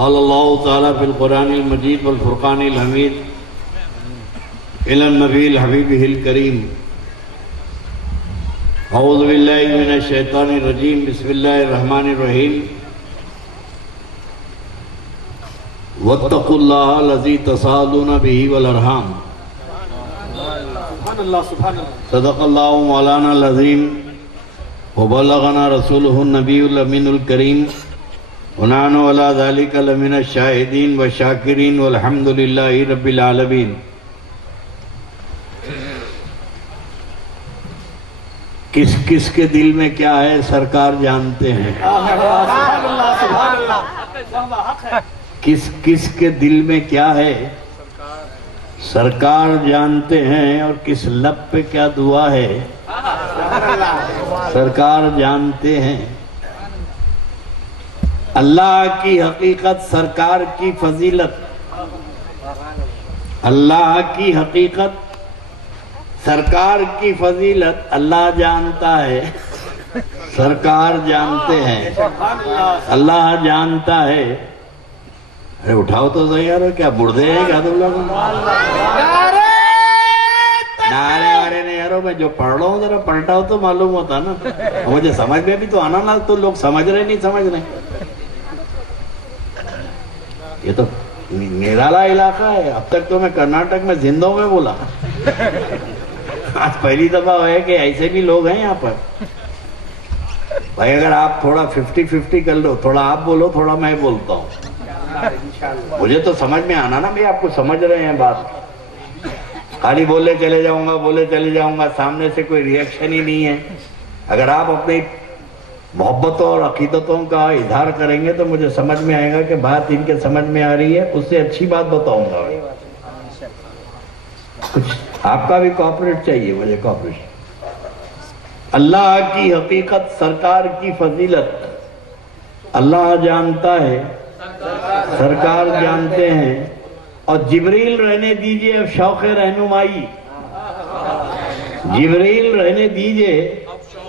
قال اللہ تعالیٰ فی القرآن المجید والفرقان الحمید الی النبی الحبیب الکریم اعوذ باللہ من الشیطان الرجیم بسم اللہ الرحمن الرحیم واتقوا اللہ الذی تساءلون بہ والارحام صدق اللہ مولانا العظیم وبلغنا رسولہ النبی الامین الکریم ونحن علی ذلک لمن الشاہدین والشاکرین والحمد للہ رب العالمین۔ کس کس کے دل میں کیا ہے سرکار جانتے ہیں، کس کس کے دل میں کیا ہے سرکار جانتے ہیں، اور کس لب پہ کیا دعا ہے سرکار جانتے ہیں۔ اللہ کی حقیقت، سرکار کی فضیلت، اللہ کی حقیقت، سرکار کی فضیلت اللہ جانتا ہے، سرکار جانتے ہیں، اللہ جانتا ہے۔ ارے اٹھاؤ تو صحیح یار، کیا بردے ہیں کیا تم لوگ؟ نعرے نہیں یارو، میں جو پڑھ رہا ہوں ذرا پلٹاؤ تو معلوم ہوتا نا، مجھے سمجھ میں بھی تو آنا نا، تو لوگ سمجھ رہے نہیں سمجھ رہے۔ یہ تو نرالا علاقہ ہے، اب تک تو میں کرناٹک میں زندوں میں بولا، آج پہلی دفعہ ہے کہ ایسے بھی لوگ ہیں یہاں پر۔ بھائی اگر آپ تھوڑا 50-50 کر لو، تھوڑا آپ بولو تھوڑا میں بولتا ہوں، مجھے تو سمجھ میں آنا نا، بھی آپ کو سمجھ رہے ہیں بات، خالی بولے چلے جاؤں گا بولے چلے جاؤں گا، سامنے سے کوئی ریئیکشن ہی نہیں ہے۔ اگر آپ اپنی محبتوں اور عقیدتوں کا اظہار کریں گے تو مجھے سمجھ میں آئے گا کہ بات ان کے سمجھ میں آ رہی ہے، اس سے اچھی بات بتاؤں گا۔ کچھ آپ کا بھی کوآپریٹ چاہیے مجھے، کوآپریٹ۔ اللہ کی حقیقت، سرکار کی فضیلت اللہ جانتا ہے، سرکار جانتے ہیں۔ اور جبریل رہنے دیجئے اب شوق رہنمائی، جبریل رہنے دیجئے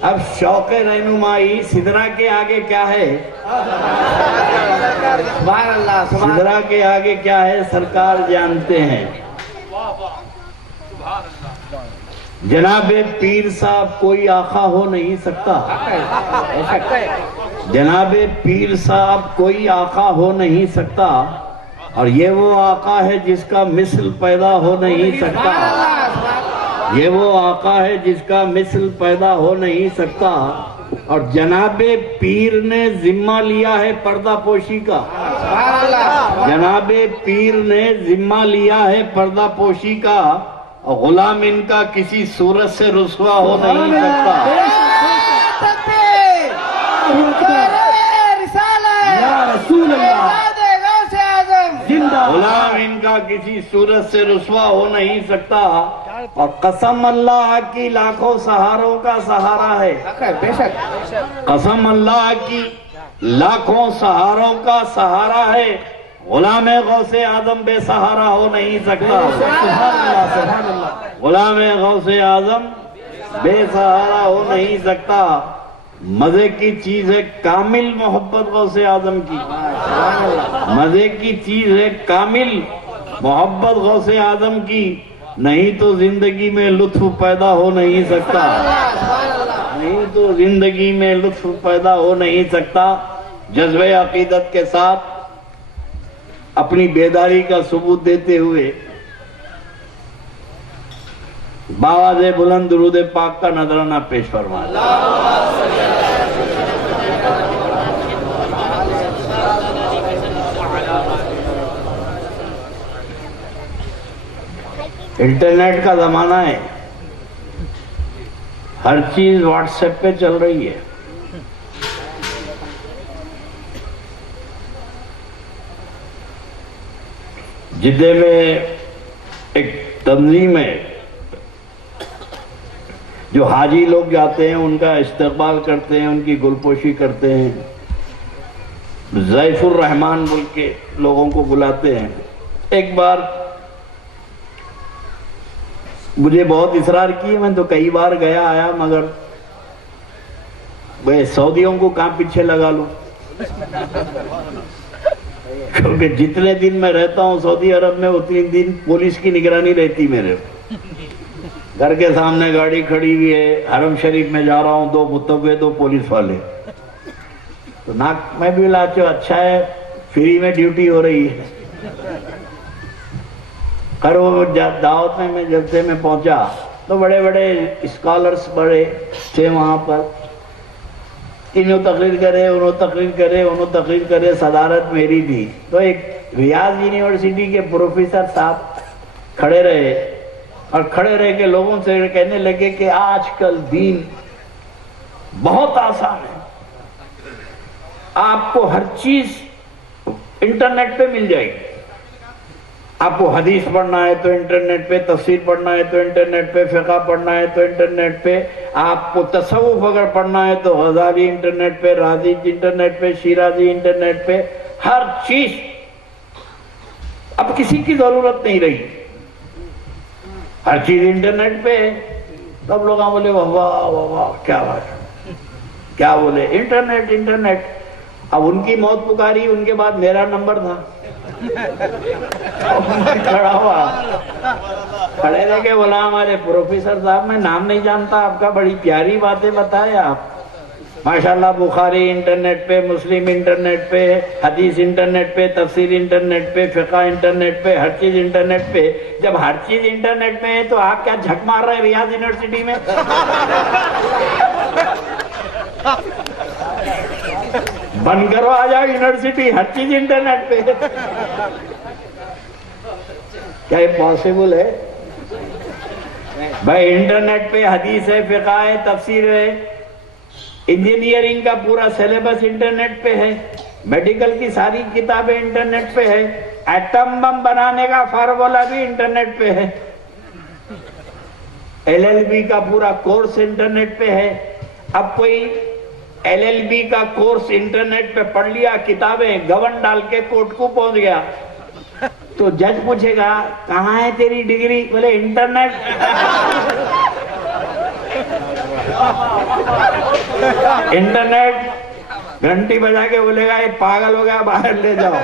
اب شوق رہنمائی۔ سدرا کے آگے کیا ہے، سدرا کے آگے کیا ہے سرکار جانتے ہیں۔ جناب پیر صاحب کوئی آقا ہو نہیں سکتا، جناب پیر صاحب کوئی آقا ہو نہیں سکتا، اور یہ وہ آقا ہے جس کا مثل پیدا ہو نہیں سکتا، یہ وہ آقا ہے جس کا مثل پیدا ہو نہیں سکتا۔ اور جناب پیر نے ذمہ لیا ہے پردہ پوشی کا، جناب پیر نے ذمہ لیا ہے پردہ پوشی کا، اور غلام ان کا کسی صورت سے رسوا ہو نہیں سکتا۔ غلام ان کا کسی صورت سے رسوا ہو نہیں سکتا، اور قسم اللہ کی لاکھوں سہاروں کا سہارا ہے، قسم اللہ کی لاکھوں سہاروں کا سہارا ہے، غلام غوث اعظم بے سہارا ہو نہیں سکتا، غلام غوث اعظم بے سہارا ہو نہیں سکتا۔ مزے کی چیز ہے کامل محبت غوث اعظم کی، مزے کی چیز ہے کامل محبت غوث اعظم کی، نہیں تو زندگی میں لطف پیدا ہو نہیں سکتا، نہیں تو زندگی میں لطف پیدا ہو نہیں سکتا۔ جذبہ عقیدت کے ساتھ اپنی بیداری کا ثبوت دیتے ہوئے باواز بلند درود پاک کا نذرانہ پیش فرما۔ انٹرنیٹ کا زمانہ ہے، ہر چیز واٹس ایپ پہ چل رہی ہے۔ جدے میں ایک تنظیم ہے جو حاجی لوگ جاتے ہیں ان کا استقبال کرتے ہیں، ان کی گلپوشی کرتے ہیں، ضیف الرحمان بول کے لوگوں کو بلاتے ہیں۔ ایک بار مجھے بہت اصرار کیے، میں تو کئی بار گیا آیا، مگر میں سعودیوں کو کہاں پیچھے لگا لوں۔ کیونکہ جتنے دن میں رہتا ہوں سعودی عرب میں اتنے دن پولیس کی نگرانی رہتی میرے. گھر کے سامنے گاڑی کھڑی ہوئی ہے, حرم شریف میں جا رہا ہوں, 2 متوے 2 پولیس والے. تو ناک میں بھی لاچو, اچھا ہے فری میں ڈیوٹی ہو رہی ہے. اور وہ دعوت میں جب سے میں پہنچا تو بڑے بڑے اسکالرس بڑے تھے وہاں پر. انہوں تقریر کرے, انہوں تقریر کرے, انہوں تقریر کرے, صدارت میری تھی. تو ایک ریاض یونیورسٹی کے پروفیسر صاحب کھڑے رہے اور کھڑے رہ کے لوگوں سے کہنے لگے کہ آج کل دین بہت آسان ہے, آپ کو ہر چیز انٹرنیٹ پہ مل جائے گی. آپ کو حدیث پڑھنا ہے تو انٹرنیٹ پہ, تفسیر پڑھنا ہے تو انٹرنیٹ پہ, فقہ پڑھنا ہے تو انٹرنیٹ پہ, آپ کو تصوف اگر پڑھنا ہے تو غزالی انٹرنیٹ پہ, رازی انٹرنیٹ پہ, شیرازی انٹرنیٹ پہ, ہر چیز. اب کسی کی ضرورت نہیں رہی, ہر چیز انٹرنیٹ پہ. سب لوگ بولے واہ واہ واہ واہ, کیا بات, کیا بولے انٹرنیٹ انٹرنیٹ. اب ان کی موت پکاری, ان کے بعد میرا نمبر تھا. کھڑا ہوا, کھڑے رہ کے بولا ہمارے پروفیسر صاحب میں نام نہیں جانتا آپ کا, بڑی پیاری باتیں بتائے آپ ماشاءاللہ. بخاری انٹرنیٹ پہ, مسلم انٹرنیٹ پہ, حدیث انٹرنیٹ پہ, تفسیر انٹرنیٹ پہ, فقہ انٹرنیٹ پہ, ہر چیز انٹرنیٹ پہ. جب ہر چیز انٹرنیٹ پہ ہے تو آپ کیا جھک مار رہے ریاض یونیورسٹی میں؟ بند کرو, آ جاؤ یونیورسٹی, ہر چیز انٹرنیٹ پہ. کیا یہ پاسبل ہے بھائی؟ انٹرنیٹ پہ حدیث ہے, فقہ ہے, تفسیر ہے, انجینئرنگ کا پورا سلیبس انٹرنیٹ پہ ہے, میڈیکل کی ساری کتابیں انٹرنیٹ پہ ہے, ایٹم بم بنانے کا فارمولا بھی انٹرنیٹ پہ ہے, LLB کا پورا کورس انٹرنیٹ پہ ہے. اب کوئی LLB کا کورس انٹرنیٹ پہ پڑھ لیا, کتابیں گون ڈال کے کوٹ کو پہنچ گیا, تو جج پوچھے گا کہاں ہے تیری ڈگری؟ بولے انٹرنیٹ. انٹرنیٹ گھنٹی بجا کے بولے گا یہ پاگل ہو گیا, باہر لے جاؤ.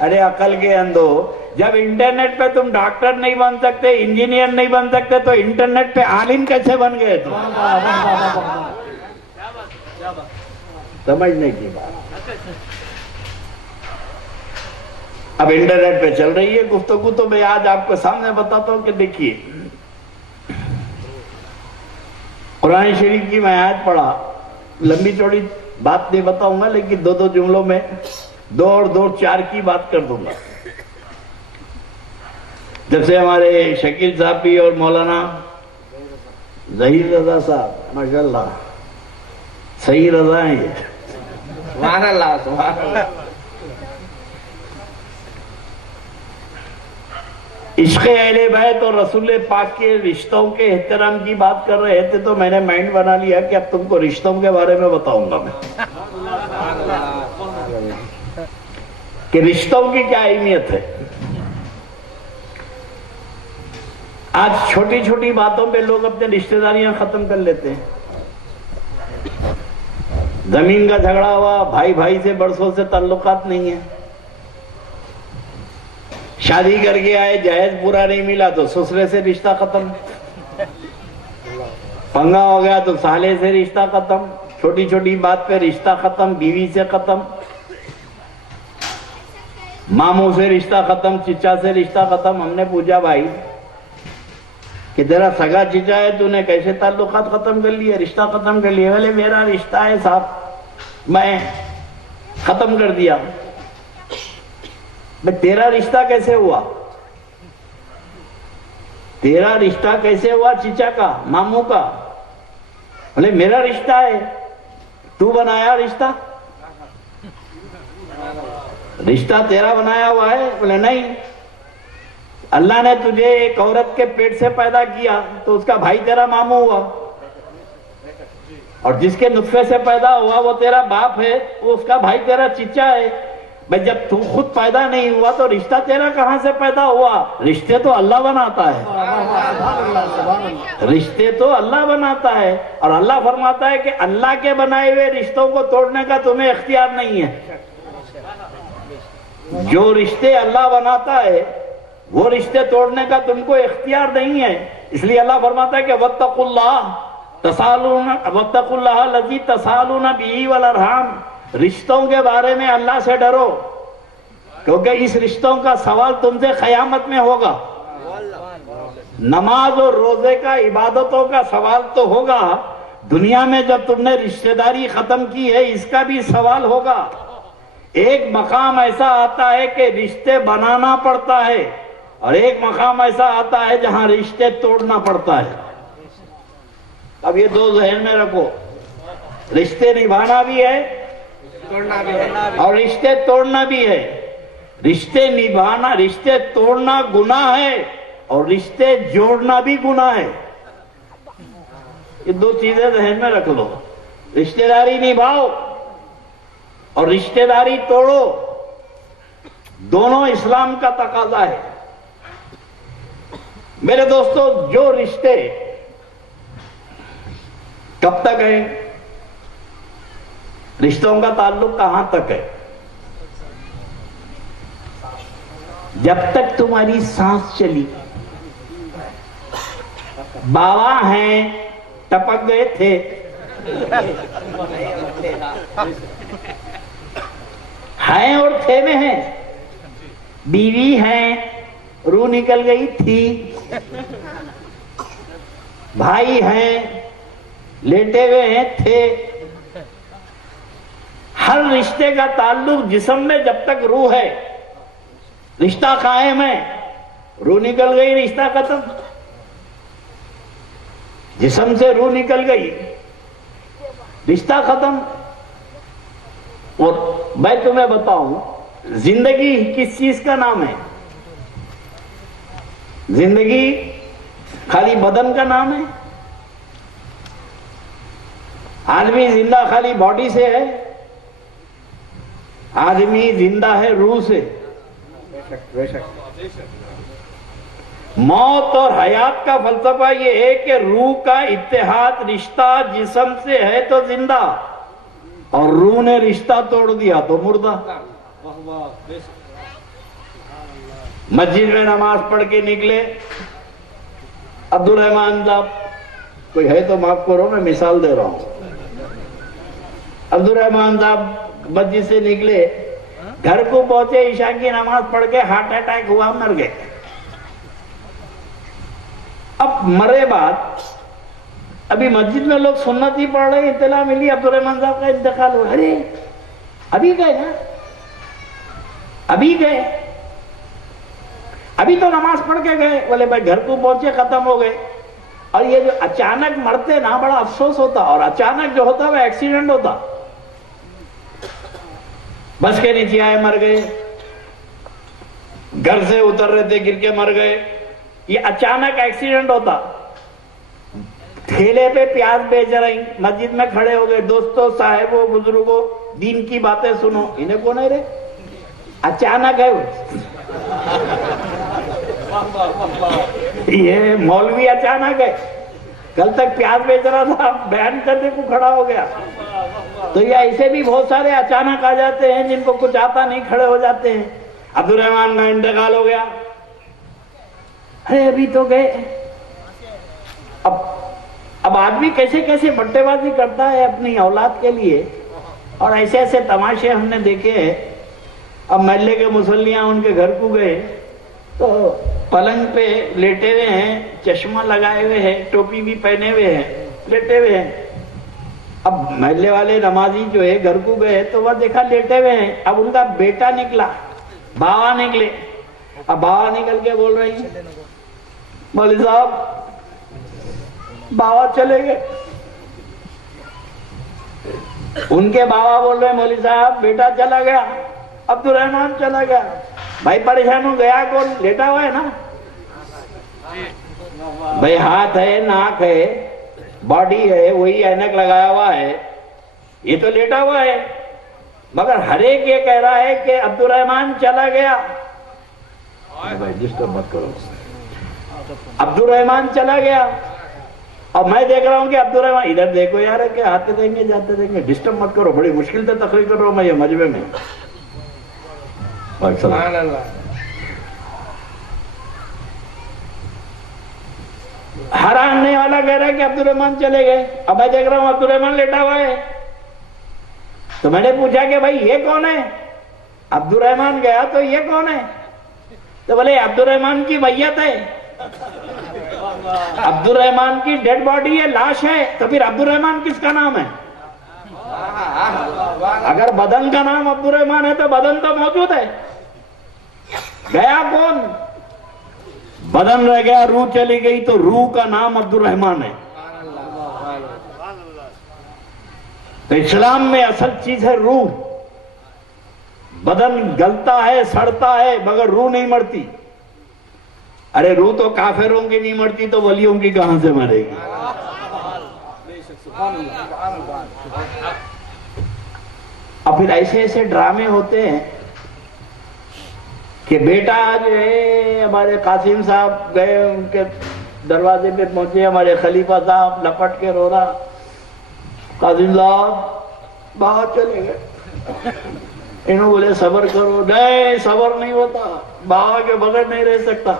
ارے عقل کے اندھو, جب انٹرنیٹ پہ تم ڈاکٹر نہیں بن سکتے, انجینئر نہیں بن سکتے, تو انٹرنیٹ پہ عالم کیسے بن گئے تم؟ سمجھنے کی بات. اب انٹرنیٹ پہ چل رہی ہے گفتگو, تو میں آج آپ کو سامنے بتاتا ہوں کہ دیکھیے قرآن شریف کی میں آیت پڑھا, لمبی چوڑی بات نہیں بتاؤں گا, لیکن 2 جملوں میں 2 اور 2 4 کی بات کر دوں گا. جب سے ہمارے شکیل صاحب بھی اور مولانا ظہیر رضا صاحب ماشاءاللہ صحیح رضا ہیں یہ, سبحان اللہ سبحان اللہ, عشق اہل بیت اور رسول پاک کے رشتوں کے احترام کی بات کر رہے تھے, تو میں نے مائنڈ بنا لیا کہ اب تم کو رشتوں کے بارے میں بتاؤں گا میں کہ رشتوں کی کیا اہمیت ہے. آج چھوٹی چھوٹی باتوں پہ لوگ اپنے رشتہ داریاں ختم کر لیتے ہیں. زمین کا جھگڑا ہوا, بھائی بھائی سے برسوں سے تعلقات نہیں ہیں. شادی کر کے آئے, جہیز پورا نہیں ملا تو سسرے سے رشتہ ختم, پنگا ہو گیا تو سالے سے رشتہ ختم, چھوٹی چھوٹی بات پہ رشتہ ختم, بیوی سے ختم, ماموں سے رشتہ ختم, چچا سے رشتہ ختم. ہم نے پوچھا بھائی کہ تیرا سگا چچا ہے, تو نے کیسے تعلقات ختم کر لیے, رشتہ ختم کر لیے؟ بولے میرا رشتہ ہے صاحب, میں ختم کر دیا. تیرا رشتہ کیسے ہوا؟ تیرا رشتہ کیسے ہوا چچا کا, ماموں کا؟ بولے میرا رشتہ ہے. تو بنایا رشتہ؟ رشتہ تیرا بنایا ہوا ہے؟ بولے نہیں, اللہ نے تجھے ایک عورت کے پیٹ سے پیدا کیا تو اس کا بھائی تیرا ماموں ہوا, اور جس کے نطفے سے پیدا ہوا وہ تیرا باپ ہے, وہ اس کا بھائی تیرا چچا ہے. بھائی جب تو خود پیدا نہیں ہوا تو رشتہ تیرا کہاں سے پیدا ہوا؟ رشتے تو اللہ بناتا ہے, رشتے تو اللہ بناتا ہے, اور اللہ فرماتا ہے کہ اللہ کے بنائے ہوئے رشتوں کو توڑنے کا تمہیں اختیار نہیں ہے. جو رشتے اللہ بناتا ہے وہ رشتے توڑنے کا تم کو اختیار نہیں ہے. اس لیے اللہ فرماتا ہے کہ واتقوا اللہ الذی تسالون بہ والارحام، رشتوں کے بارے میں اللہ سے ڈرو، کیونکہ اس رشتوں کا سوال تم سے قیامت میں ہوگا. نماز اور روزے کا، عبادتوں کا سوال تو ہوگا، دنیا میں جب تم نے رشتہ داری ختم کی ہے اس کا بھی سوال ہوگا. ایک مقام ایسا آتا ہے کہ رشتے بنانا پڑتا ہے، اور ایک مقام ایسا آتا ہے جہاں رشتے توڑنا پڑتا ہے. اب یہ دو ذہن میں رکھو، رشتے نبھانا بھی ہے اور رشتے توڑنا بھی ہے. رشتے نبھانا، رشتے توڑنا گناہ ہے اور رشتے جوڑنا بھی گناہ ہے. یہ دو چیزیں ذہن میں رکھ لو. رشتہ داری نبھاؤ اور رشتہ داری توڑو، دونوں اسلام کا تقاضا ہے. میرے دوستو، جو رشتے کب تک ہیں؟ رشتوں کا تعلق کہاں تک ہے؟ جب تک تمہاری سانس چلی. بابا ہیں ٹپک گئے تھے، ہیں اور تھے میں ہیں. بیوی ہیں، روح نکل گئی تھی. بھائی ہیں، لیٹے ہوئے ہیں، تھے. ہر رشتے کا تعلق جسم میں جب تک روح ہے رشتہ قائم ہے. روح نکل گئی، رشتہ ختم. جسم سے روح نکل گئی، رشتہ ختم. اور میں تمہیں بتاؤں، زندگی کس چیز کا نام ہے؟ زندگی خالی بدن کا نام ہے؟ آدمی زندہ خالی باڈی سے ہے؟ آدمی زندہ ہے روح سے. موت اور حیات کا فلسفہ یہ ہے کہ روح کا اتحاد، رشتہ جسم سے ہے تو زندہ، اور روح نے رشتہ توڑ دیا تو مردہ. مسجد میں نماز پڑھ کے نکلے، عبد الرحمان صاحب، کوئی ہے تو معاف کرو، میں مثال دے رہا ہوں. عبد الرحمان صاحب مسجد سے نکلے، گھر کو پہنچے، عشاء کی نماز پڑھ کے ہارٹ اٹیک ہوا، مر گئے. اب مرے بعد ابھی مسجد میں لوگ سنت ہی پڑھ رہے، اطلاع ملی عبد الرحمان صاحب کا انتقال ہوا. ارے ابھی گئے نا، ابھی گئے، ابھی تو نماز پڑھ کے گئے. بولے بھائی گھر کو پہنچے، ختم ہو گئے. اور یہ جو اچانک مرتے نا، بڑا افسوس ہوتا. اور اچانک جو ہوتا وہ ایکسیڈنٹ ہوتا. بس کے نیچے آئے، مر گئے. گھر سے اتر رہے تھے، گر کے مر گئے. یہ اچانک ایکسیڈنٹ ہوتا. ٹھیلے پہ پیاز بیچ رہی، مسجد میں کھڑے ہو گئے. دوستوں، صاحبوں، بزرگوں، دین کی باتیں سنو. انہیں کون ہے رے؟ اچانک ہے. یہ مولوی اچانک ہے، کل تک پیاز بیچ رہا تھا، بیان کرنے کو کھڑا ہو گیا. تو یہ ایسے بھی بہت سارے اچانک آ جاتے ہیں جن کو کچھ آتا نہیں، کھڑے ہو جاتے ہیں. عبد الرحمان کا انتقال ہو گیا. ارے ابھی تو گئے. اب آدمی کیسے کیسے بٹے بازی کرتا ہے اپنی اولاد کے لیے، اور ایسے ایسے تماشے ہم نے دیکھے ہیں. اب محلے کے مسلیاں ان کے گھر کو گئے تو پلنگ پہ لیٹے ہوئے ہیں، چشمہ لگائے ہوئے ہیں، ٹوپی بھی پہنے ہوئے ہیں، لیٹے ہوئے ہیں. اب محلے والے نمازی جو ہے گھر کو گئے تو وہ دیکھا لیٹے ہوئے ہیں. اب ان کا بیٹا نکلا، باوا نکلے. اب باوا نکل کے بول رہی ہیں، مولوی صاحب باوا چلے گئے. ان کے باوا بول رہے ہیں، مولوی صاحب بیٹا چلا گیا، عبد الرحمان چلا گیا. بھائی پریشان ہو گیا کون؟ لیٹا ہوا ہے نا. بھائی ہاتھ ہے، ناک ہے، باڈی ہے، وہی اینک لگایا ہوا ہے، یہ تو لیٹا ہوا ہے. مگر ہر ایک یہ کہہ رہا ہے کہ عبد الرحمان چلا گیا. بھائی ڈسٹرب مت کرو. عبد الرحمان چلا گیا. اور میں دیکھ رہا ہوں کہ عبد الرحمان ادھر دیکھو یار، کہ آتے دیں گے جاتے دیں گے، ڈسٹرب مت کرو. بڑی مشکل سے تقریر کر رہا ہوں میں یہ مجمع میں. سبحان اللہ. حرامنے والا کہہ رہا ہے کہ عبد الرحمن چلے گئے. اب میں دیکھ رہا ہوں عبد الرحمن لیٹا ہوا ہے. تو میں نے پوچھا کہ بھائی یہ کون ہے؟ عبد الرحمن گیا تو یہ کون ہے؟ تو بولے عبد الرحمن کی میت ہے، عبد الرحمن کی ڈیڈ باڈی ہے، لاش ہے. تو پھر عبد الرحمن کس کا نام ہے؟ اگر بدن کا نام عبد الرحمن ہے تو بدن تو موجود ہے. گیا کون؟ بدن رہ گیا، روح چلی گئی، تو روح کا نام عبد الرحمن ہے. تو اسلام میں اصل چیز ہے روح. بدن گلتا ہے، سڑتا ہے، مگر روح نہیں مرتی. ارے روح تو کافروں کی نہیں مرتی تو ولیوں کی کہاں سے مرے گی؟ اور پھر ایسے ایسے ڈرامے ہوتے ہیں کہ بیٹا جو ہے ہمارے قاسم صاحب گئے، ان کے دروازے پہ پہنچے، ہمارے خلیفہ صاحب لپٹ کے رو رہا. قاسم صاحب باہر چلے گئے. انہوں بولے صبر کرو. نہیں صبر نہیں ہوتا، بابا کے بغیر نہیں رہ سکتا.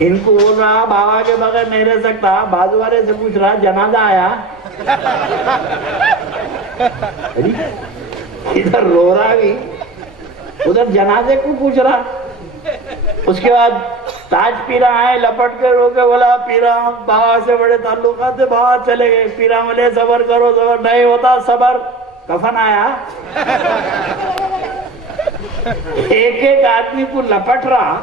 ان کو بول رہا بابا کے بغیر نہیں رہ سکتا. بازو والے سے پوچھ رہا جنازہ آیا؟ ادھر رو رہا بھی، ادھر جنازے کو پوچھ رہا. اس کے بعد تاج پیرا آئے، لپٹ کے رو کے بولا پیرا بابا سے بڑے تعلقات سے باہر چلے گئے. پیرا بولے صبر کرو، صبر نہیں ہوتا صبر. کفن آیا؟ ایک ایک آدمی کو لپٹ رہا،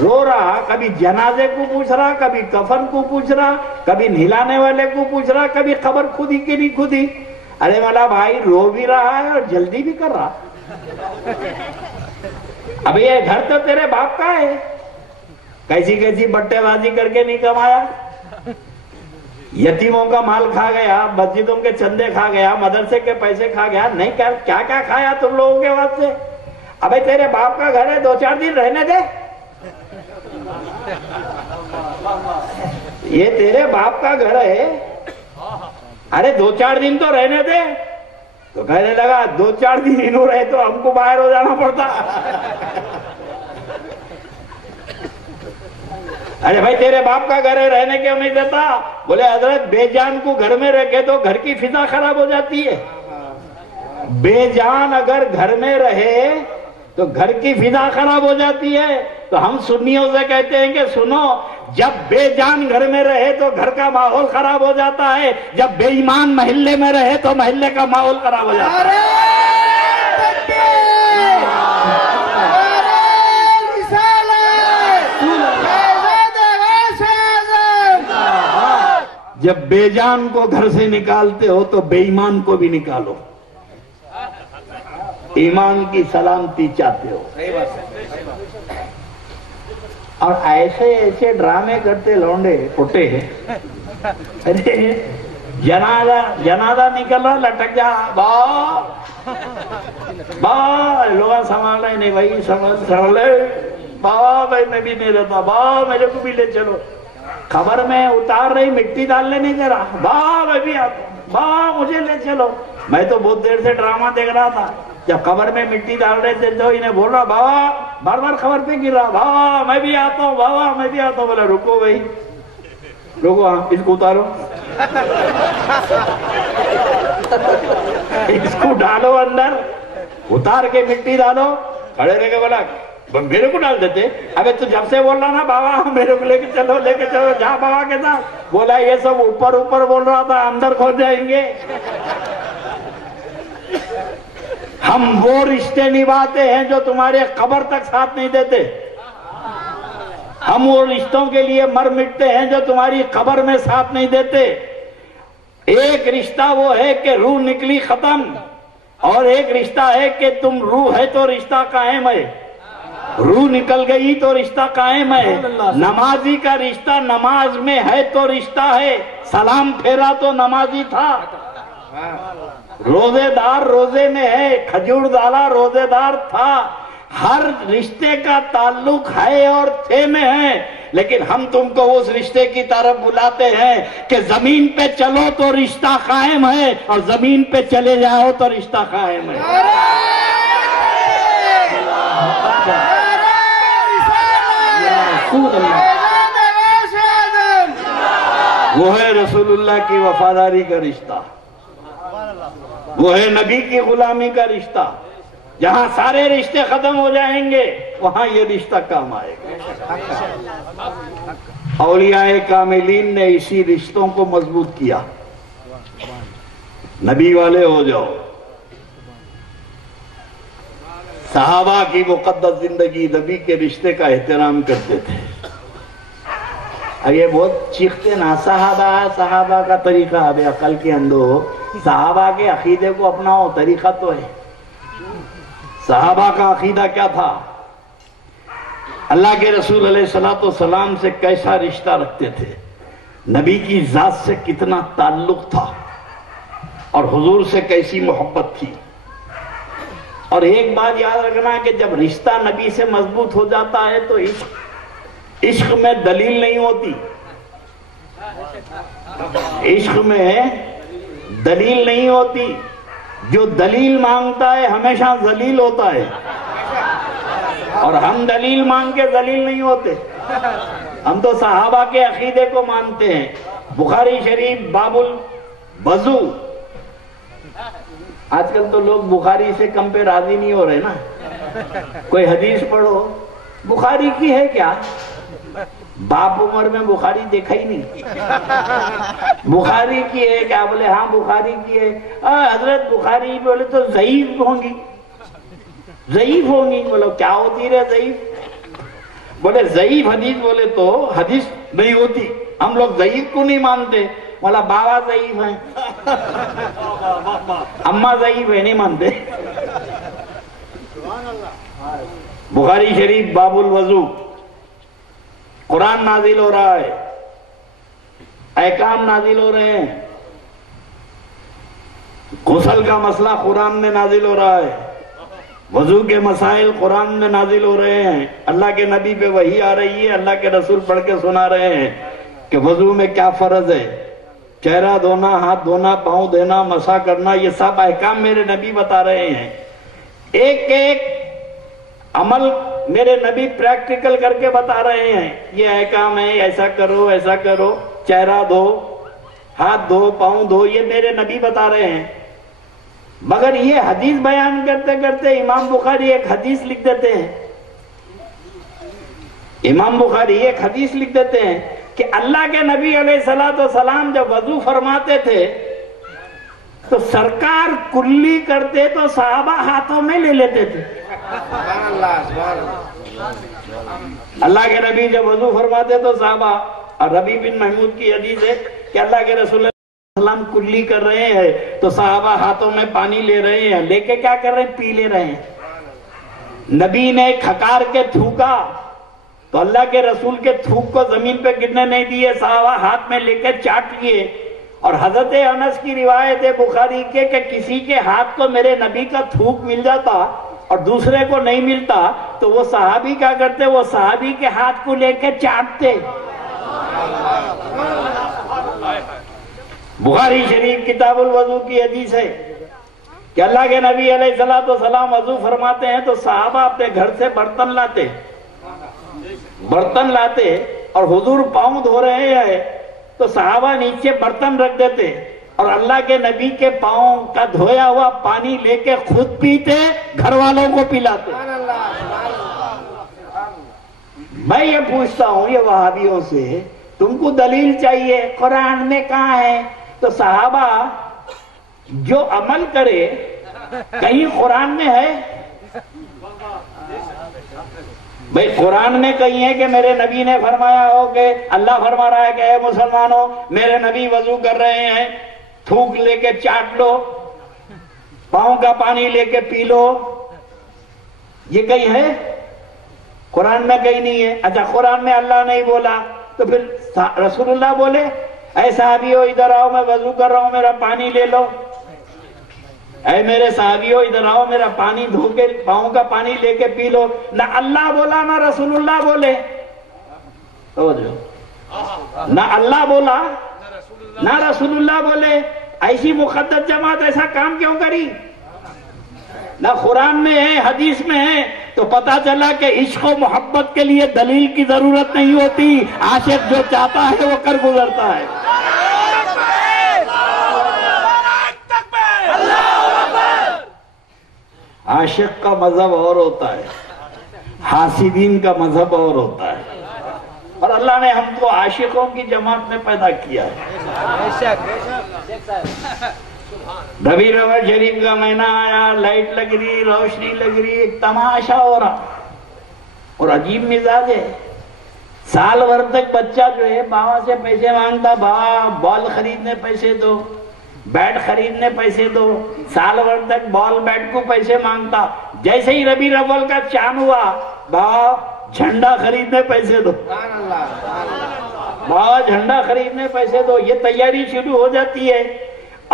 رو رہا، کبھی جنازے کو پوچھ رہا، کبھی کفن کو پوچھ رہا، کبھی نہلانے والے کو پوچھ رہا، کبھی خبر کھودی کہ نہیں کھودی. ارے والا بھائی رو بھی رہا ہے اور جلدی بھی کر رہا. اب یہ گھر تو تیرے باپ کا ہے، کیسی کیسی بٹے بازی کر کے نہیں کمایا. یتیموں کا مال کھا گیا، مسجدوں کے چندے کھا گیا، مدرسے کے پیسے کھا گیا. نہیں کیا کیا کھایا تم لوگوں کے واسطے؟ ابے تیرے باپ کا گھر ہے، 2-4 دن رہنے دے. یہ تیرے باپ کا گھر ہے، ارے 2-4 دن تو رہنے دے. تو کہنے لگا 2-4 دن انہوں رہے تو ہم کو باہر ہو جانا پڑتا. ارے بھائی تیرے باپ کا گھر ہے، رہنے کیوں نہیں دیتا؟ بولے حضرت بے جان کو گھر میں رکھے تو گھر کی فضا خراب ہو جاتی ہے. بے جان اگر گھر میں رہے تو گھر کی فضا خراب ہو جاتی ہے. تو ہم سنیوں سے کہتے ہیں کہ سنو، جب بے جان گھر میں رہے تو گھر کا ماحول خراب ہو جاتا ہے، جب بے ایمان محلے میں رہے تو محلے کا ماحول خراب ہو جاتا ہے. جب بے جان کو گھر سے نکالتے ہو تو بے ایمان کو بھی نکالو. ایمان کی سلامتی چاہتے ہو. اور ایسے ایسے ڈرامے کرتے لونڈے پٹے ہیں. ارے جنازہ نکل رہا، لٹک جا با لوگ سنبھال رہے نہیں بھائی، سنبھال لے با بھائی، میں بھی نہیں رہتا با، میرے کو بھی لے چلو. خبر میں اتار رہی، مٹی ڈالنے نہیں دے رہا، با میں بھی آتا ہوں، با مجھے لے چلو. میں تو بہت دیر سے ڈرامہ دیکھ رہا تھا. جب قبر میں مٹی ڈال رہے تھے تو انہیں بول رہا بابا، بار بار خبر پہ گر رہا، بابا میں بھی آتا ہوں، بابا میں بھی آتا ہوں. بولا رکو بھائی رکو، ہاں اس کو اتارو، اس کو ڈالو اندر، اتار کے مٹی ڈالو. کھڑے رہ کے بولا میرے کو ڈال دیتے. ابے تو جب سے بول رہا نا بابا میرے کو لے کے چلو جا بابا کے ساتھ. بولا یہ سب اوپر اوپر بول رہا تھا، اندر کھو جائیں گے. ہم وہ رشتے نبھاتے ہیں جو تمہارے قبر تک ساتھ نہیں دیتے. ہم وہ رشتوں کے لیے مر مٹتے ہیں جو تمہاری قبر میں ساتھ نہیں دیتے. ایک رشتہ وہ ہے کہ روح نکلی ختم، اور ایک رشتہ ہے کہ تم روح ہے تو رشتہ قائم ہے، روح نکل گئی تو رشتہ قائم ہے. نمازی کا رشتہ نماز میں ہے تو رشتہ ہے، سلام پھیرا تو نمازی تھا. روزے دار روزے میں ہے، کھجور ڈالا روزے دار تھا. ہر رشتے کا تعلق ہے اور تھے میں ہے، لیکن ہم تم کو اس رشتے کی طرف بلاتے ہیں کہ زمین پہ چلو تو رشتہ قائم ہے، اور زمین پہ چلے جاؤ تو رشتہ قائم ہے. رسول اللہ، وہ ہے رسول اللہ کی وفاداری کا رشتہ، وہ ہے نبی کی غلامی کا رشتہ۔ جہاں سارے رشتے ختم ہو جائیں گے وہاں یہ رشتہ کام آئے گا۔ اولیاء کاملین نے اسی رشتوں کو مضبوط کیا۔ نبی والے ہو جاؤ۔ صحابہ کی مقدس زندگی نبی کے رشتے کا احترام کرتے تھے۔ اب یہ بہت چیختے نا صحابہ کا طریقہ، اب عقل کے اندھو، صحابہ کے عقیدے کو اپناؤ، طریقہ تو ہے۔ صحابہ کا عقیدہ کیا تھا؟ اللہ کے رسول علیہ السلام سے کیسا رشتہ رکھتے تھے، نبی کی ذات سے کتنا تعلق تھا، اور حضور سے کیسی محبت تھی۔ اور ایک بات یاد رکھنا کہ جب رشتہ نبی سے مضبوط ہو جاتا ہے تو عشق میں دلیل نہیں ہوتی، عشق میں دلیل نہیں ہوتی، جو دلیل مانگتا ہے ہمیشہ ذلیل ہوتا ہے، اور ہم دلیل مانگ کے ذلیل نہیں ہوتے۔ ہم تو صحابہ کے عقیدے کو مانتے ہیں۔ بخاری شریف باب الوضو، آج کل تو لوگ بخاری سے کم پہ راضی نہیں ہو رہے نا، کوئی حدیث پڑھو بخاری کی ہے کیا، باپ عمر میں بخاری دیکھا ہی نہیں، بخاری کی ہے کیا، بولے ہاں بخاری کی ہے، حضرت بخاری بولے تو ضعیف ہوں گی، ضعیف ہوں گی، بولو کیا ہوتی رہے ضعیف، بولے ضعیف حدیث، بولے تو حدیث نہیں ہوتی، ہم لوگ ضعیف کو نہیں مانتے، بولا بابا ضعیف ہیں، اماں ضعیف ہے، نہیں مانتے۔ بخاری شریف باب الوضو، قرآن نازل ہو رہا ہے، احکام نازل ہو رہے ہیں، غسل کا مسئلہ قرآن میں نازل ہو رہا ہے، وضو کے مسائل قرآن میں نازل ہو رہے ہیں، اللہ کے نبی پہ وحی آ رہی ہے، اللہ کے رسول پڑھ کے سنا رہے ہیں کہ وضو میں کیا فرض ہے، چہرہ دھونا، ہاتھ دھونا، پاؤں دھونا، مسح کرنا، یہ سب احکام میرے نبی بتا رہے ہیں۔ ایک ایک عمل میرے نبی پریکٹیکل کر کے بتا رہے ہیں، یہ احکام ہے، ایسا کرو ایسا کرو، چہرہ دھو، ہاتھ دھو، پاؤں دھو، یہ میرے نبی بتا رہے ہیں۔ مگر یہ حدیث بیان کرتے کرتے امام بخاری ایک حدیث لکھ دیتے ہیں، امام بخاری ایک حدیث لکھ دیتے ہیں کہ اللہ کے نبی علیہ السلام جب وضو فرماتے تھے تو سرکار کلی کرتے تو صحابہ ہاتھوں میں لے لیتے تھے۔ اللہ کے نبی جب وضو فرماتے تو صحابہ، اور ربی بن محمود کی حدیث ہے کہ اللہ کے رسول اللہ کلی کر رہے ہیں تو صحابہ ہاتھوں میں پانی لے رہے ہیں، لے کے کیا کر رہے ہیں، پی لے رہے ہیں۔ نبی نے کھکار کے تھوکا تو اللہ کے رسول کے تھوک کو زمین پہ گرنے نہیں دیے، صحابہ ہاتھ میں لے کے چاٹ لیے۔ اور حضرت انس کی روایت ہے بخاری کے کہ کسی کے ہاتھ کو میرے نبی کا تھوک مل جاتا اور دوسرے کو نہیں ملتا تو وہ صحابی کیا کرتے، وہ صحابی کے ہاتھ کو لے کے چاٹتے۔ بخاری شریف کتاب الوضو کی حدیث ہے کہ اللہ کے نبی علیہ السلام وضو فرماتے ہیں تو صحابہ اپنے گھر سے برتن لاتے اور حضور پاؤں دھو رہے ہیں تو صحابہ نیچے برتن رکھ دیتے اور اللہ کے نبی کے پاؤں کا دھویا ہوا پانی لے کے خود پیتے، گھر والوں کو پلاتے۔ میں یہ پوچھتا ہوں یہ وہابیوں سے، تم کو دلیل چاہیے، قرآن میں کہاں ہے؟ تو صحابہ جو عمل کرے کہیں قرآن میں ہے؟ بھئی قرآن میں کہیں ہے کہ میرے نبی نے فرمایا ہو کہ اللہ فرما رہا ہے کہ اے مسلمانوں میرے نبی وضو کر رہے ہیں، تھوک لے کے چاٹ لو، پاؤں کا پانی لے کے پی لو، یہ کہیں ہے؟ قرآن میں کہیں نہیں ہے۔ اچھا قرآن میں اللہ نہیں بولا تو پھر رسول اللہ بولے اے صحابیو ادھر آؤ میں وضو کر رہا ہوں میرا پانی لے لو، اے میرے صحابیو ادھر آؤ میرا پانی دھو کے پاؤں کا پانی لے کے پی لو۔ نہ اللہ بولا نہ رسول اللہ بولے، نہ اللہ بولا نہ رسول اللہ بولے، ایسی مقدس جماعت ایسا کام کیوں کری؟ نہ قرآن میں ہے، حدیث میں ہے، تو پتا چلا کہ عشق و محبت کے لیے دلیل کی ضرورت نہیں ہوتی، عاشق جو چاہتا ہے وہ کر گزرتا ہے۔ عاشق کا مذہب اور ہوتا ہے، حاسدین کا مذہب اور ہوتا ہے، اور اللہ نے ہم کو عاشقوں کی جماعت میں پیدا کیا ہے۔ ربیع الاول شریف کا مہینہ آیا، لائٹ لگ رہی، روشنی لگ رہی، ایک تماشا ہو رہا، اور عجیب مزاج ہے۔ سال بھر تک بچہ جو ہے بابا سے پیسے مانگتا، بابا بال خریدنے پیسے دو، بیٹ خریدنے پیسے دو، سال بھر تک بال بیٹ کو پیسے مانگتا۔ جیسے ہی ربیع الاول کا چاند ہوا، بابا جھنڈا خریدنے پیسے دو، بابا جھنڈا خریدنے پیسے دو، یہ تیاری شروع ہو جاتی ہے۔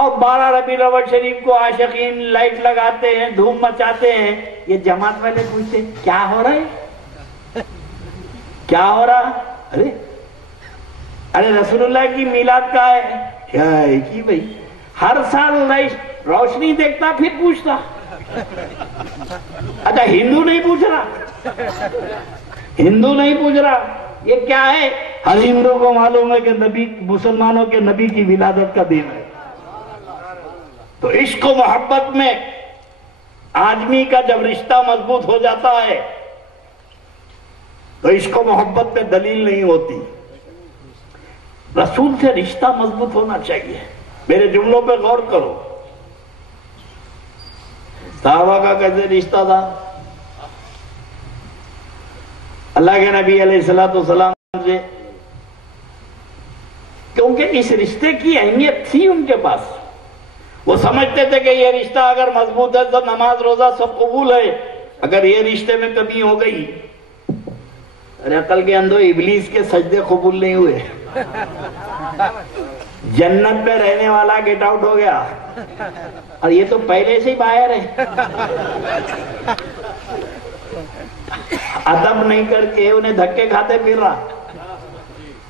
اور 12 ربیع الاول شریف کو عاشقین لائٹ لگاتے ہیں، دھوم مچاتے ہیں۔ یہ جماعت والے پوچھتے کیا ہو رہا ہے، کیا ہو رہا؟ ارے رسول اللہ کی میلاد کا ہے کیا ہے کہ بھائی ہر سال روشنی دیکھتا پھر پوچھتا۔ اچھا ہندو نہیں پوچھ رہا، ہندو نہیں پوچھ رہا، یہ کیا ہے؟ ہر ہندو کو معلوم ہے کہ نبی، مسلمانوں کے نبی کی ولادت کا دن ہے۔ تو عشق و محبت میں آدمی کا جب رشتہ مضبوط ہو جاتا ہے تو عشق و محبت میں دلیل نہیں ہوتی، رسول سے رشتہ مضبوط ہونا چاہیے۔ میرے جملوں پہ غور کرو، صحابہ کا کیسے رشتہ تھا؟ اللہ کے نبی علیہ السلام سے، کیونکہ اس رشتے کی اہمیت تھی ان کے پاس۔ وہ سمجھتے تھے کہ یہ رشتہ اگر مضبوط ہے تو نماز روزہ سب قبول ہے، اگر یہ رشتے میں کمی ہو گئی، عقل کے اندر ابلیس کے سجدے قبول نہیں ہوئے، جنت پہ رہنے والا گیٹ آؤٹ ہو گیا، اور یہ تو پہلے سے ہی باہر ہے۔ ادب نہیں کر کے انہیں دھکے کھاتے پھر رہا۔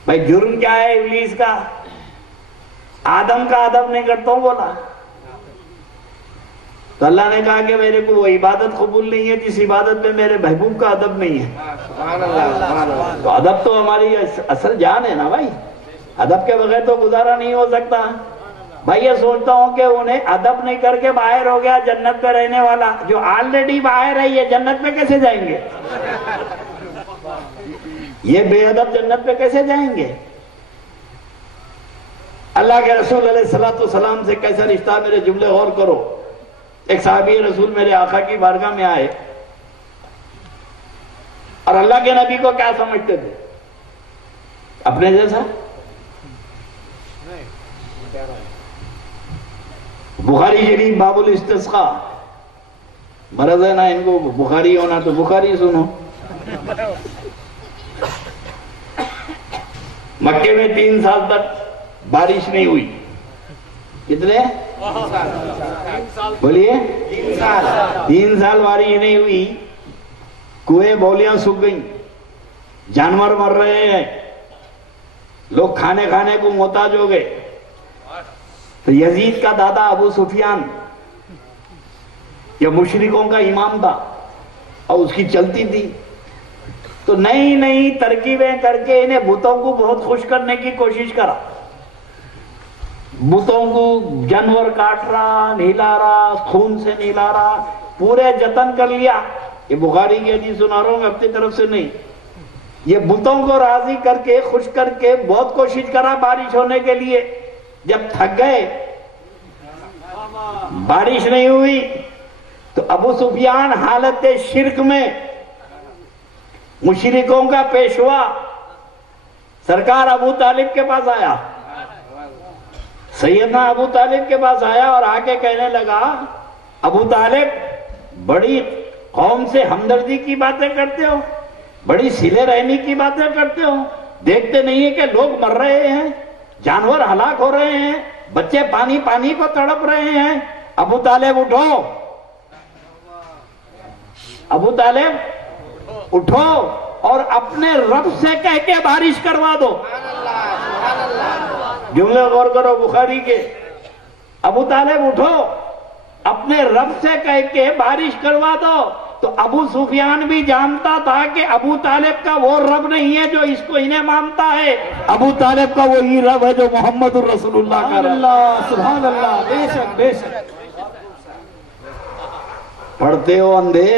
بھائی جرم کیا ہے ابلیس کا؟ آدم کا ادب نہیں کرتا ہوں بولا، تو اللہ نے کہا کہ میرے کو وہ عبادت قبول نہیں ہے جس عبادت میں میرے محبوب کا ادب نہیں ہے۔ تو ادب تو ہماری اصل جان ہے نا بھائی، ادب کے بغیر تو گزارا نہیں ہو سکتا۔ بھائی یہ سوچتا ہوں کہ انہیں ادب نہیں کر کے باہر ہو گیا جنت پہ رہنے والا، جو آلریڈی باہر ہے یہ جنت پہ کیسے جائیں گے؟ یہ بے ادب جنت پہ کیسے جائیں گے؟ اللہ کے رسول علیہ السلام سے کیسا رشتہ؟ میرے جملے غور کرو۔ ایک صحابی رسول میرے آقا کی بارگاہ میں آئے، اور اللہ کے نبی کو کیا سمجھتے تھے؟ اپنے جیسا؟ بخاری شریف باب الاستسقاء، مرض ہے نا ان کو بخاری ہونا، تو بخاری سنو۔ مکے میں 3 سال تک بارش نہیں ہوئی۔ کتنے؟ بولیے 3 سال بارش نہیں ہوئی، کنویں بولیاں سوکھ گئیں، جانور مر رہے ہیں، لوگ کھانے کو محتاج ہو گئے۔ تو یزید کا دادا ابو سفیان، یہ مشرکوں کا امام تھا اور اس کی چلتی تھی، تو نئی ترکیبیں کر کے انہیں بتوں کو بہت خوش کرنے کی کوشش کرا۔ بتوں کو جانور کاٹ رہا، نہلا رہا، خون سے نہلا رہا، پورے جتن کر لیا۔ یہ بخاری کی حدیث سنا رہا ہوں میں اپنی طرف سے نہیں، یہ بتوں کو راضی کر کے خوش کر کے بہت کوشش کرا بارش ہونے کے لیے۔ جب تھک گئے، بارش نہیں ہوئی، تو ابو سفیان حالت شرک میں، مشرکوں کا پیشوا سرکار ابو طالب کے پاس آیا، سیدنا ابو طالب کے پاس آیا اور آ کے کہنے لگا، ابو طالب بڑی قوم سے ہمدردی کی باتیں کرتے ہو، بڑی صلہ رحمی کی باتیں کرتے ہو، دیکھتے نہیں ہیں کہ لوگ مر رہے ہیں، جانور ہلاک ہو رہے ہیں، بچے پانی کو تڑپ رہے ہیں۔ ابو طالب اٹھو، ابو طالب اٹھو اور اپنے رب سے کہہ کے بارش کروا دو۔ جملے غور کرو بخاری کے، ابو طالب اٹھو، اپنے رب سے کہہ کے بارش کروا دو۔ تو ابو سفیان بھی جانتا تھا کہ ابو طالب کا وہ رب نہیں ہے جو اس کو انہیں مانتا ہے، ابو طالب کا وہی رب ہے جو محمد الرسول اللہ کا رب۔ سبحان اللہ، بے شک بے شک۔ پڑھتے ہو اندھے؟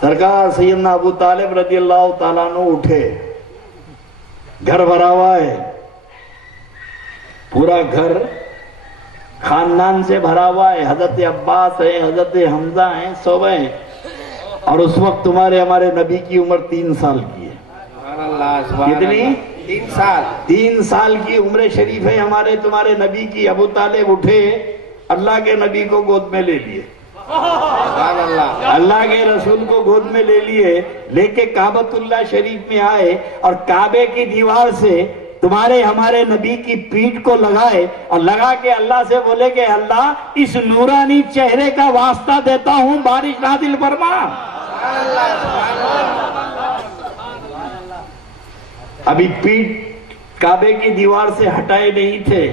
سرکار سیدنا ابو طالب رضی اللہ تعالیٰ عنہ اٹھے، گھر بھرا ہوا ہے، پورا گھر خاندان سے بھرا ہوا ہے، حضرت عباس ہے، حضرت حمزہ ہیں، سب ہیں، اور اس وقت تمہارے ہمارے نبی کی عمر 3 سال کی ہے۔ کتنی؟ 3 سال۔ 3 سال کی عمر شریف ہے ہمارے تمہارے نبی کی۔ ابو طالب اٹھے، اللہ کے نبی کو گود میں لے لیے، اللہ کے رسول کو گود میں لے لیے، لے کے کعبۃ اللہ شریف میں آئے اور کعبے کی دیوار سے تمہارے ہمارے نبی کی پیٹھ کو لگائے اور لگا کے اللہ سے بولے کہ اللہ اس نورانی چہرے کا واسطہ دیتا ہوں، بارش نازل فرما۔ ابھی پیٹھ کعبے کی دیوار سے ہٹائے نہیں تھے،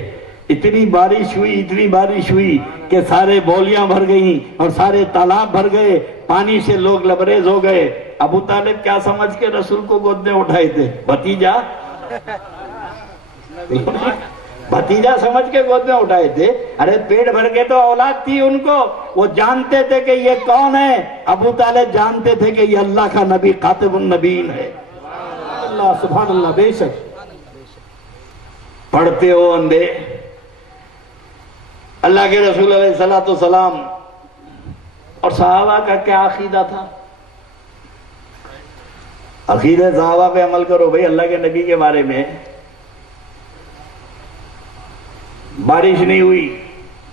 اتنی بارش ہوئی کہ سارے بولیاں بھر گئیں اور سارے تالاب بھر گئے، پانی سے لوگ لبریز ہو گئے۔ ابو طالب کیا سمجھ کے رسول کو گود میں اٹھائے تھے؟ بھتیجا سمجھ کے گود میں اٹھائے تھے۔ ارے پیٹ بھر کے تو اولاد تھی ان کو، وہ جانتے تھے کہ یہ کون ہے۔ ابو طالب جانتے تھے کہ یہ اللہ کا نبی خاتم النبیین ہے۔ اللہ سبحان اللہ، بے شک۔ پڑھتے ہو اندھے؟ اللہ کے رسول علیہ السلام اور صحابہ کا کیا عقیدہ تھا؟ عقیدہ صحابہ پہ عمل کرو بھئی۔ اللہ کے نبی کے بارے میں بارش نہیں ہوئی،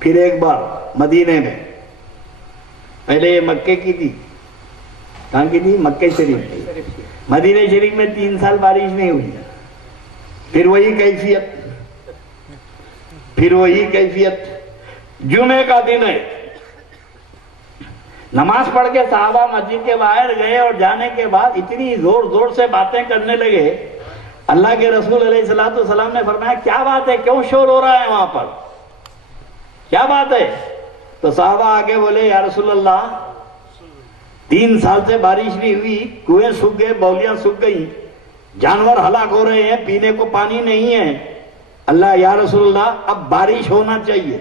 پھر ایک بار مدینے میں، پہلے یہ مکے کی تھی، کہاں کی تھی؟ مکہ شریف کی۔ مدینہ شریف میں 3 سال بارش نہیں ہوئی، پھر وہی کیفیت۔ جمعے کا دن ہے، نماز پڑھ کے صحابہ مسجد کے باہر گئے اور جانے کے بعد اتنی زور سے باتیں کرنے لگے۔ اللہ کے رسول علیہ السلام نے فرمایا کیا بات ہے، کیوں شور ہو رہا ہے وہاں پر، کیا بات ہے؟ تو صحابہ آگے بولے یا رسول اللہ 3 سال سے بارش نہیں ہوئی، کنویں سوکھ گئے، بولیاں سوکھ گئی، جانور ہلاک ہو رہے ہیں، پینے کو پانی نہیں ہے۔ اللہ یا رسول اللہ اب بارش ہونا چاہیے۔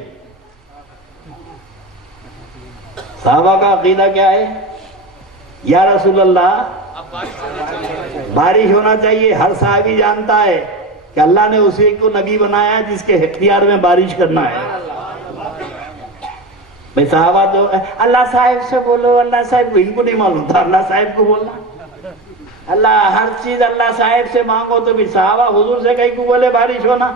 صحابہ کا عقیدہ کیا ہے؟ یا رسول اللہ بارش ہونا چاہیے۔ ہر صحابی جانتا ہے کہ اللہ نے اسی کو نبی بنایا ہے جس کے اختیار میں بارش کرنا ہے۔ بھئی صحابہ تو اللہ صاحب سے بولو، اللہ صاحب، ان کو نہیں معلوم تھا اللہ صاحب کو بولنا، اللہ ہر چیز اللہ صاحب سے مانگو۔ تو بھی صحابہ حضور سے کہیں کو بولے بارش ہونا۔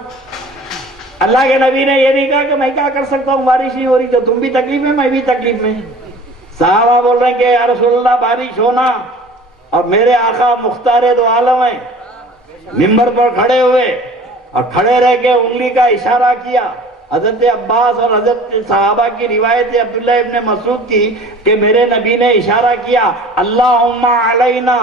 اللہ کے نبی نے یہ نہیں کہا کہ میں کیا کر سکتا ہوں، بارش نہیں ہو رہی تو تم بھی تکلیف میں، میں بھی تکلیف میں۔ صحابہ بول رہے ہیں کہ یا رسول اللہ بارش ہونا، اور میرے آقا مختار دو عالم ہیں، ممبر پر کھڑے ہوئے اور کھڑے رہ کے انگلی کا اشارہ کیا۔ حضرت عباس اور حضرت صحابہ کی روایت عبداللہ ابن مسعود کی کہ میرے نبی نے اشارہ کیا اللہم علینا،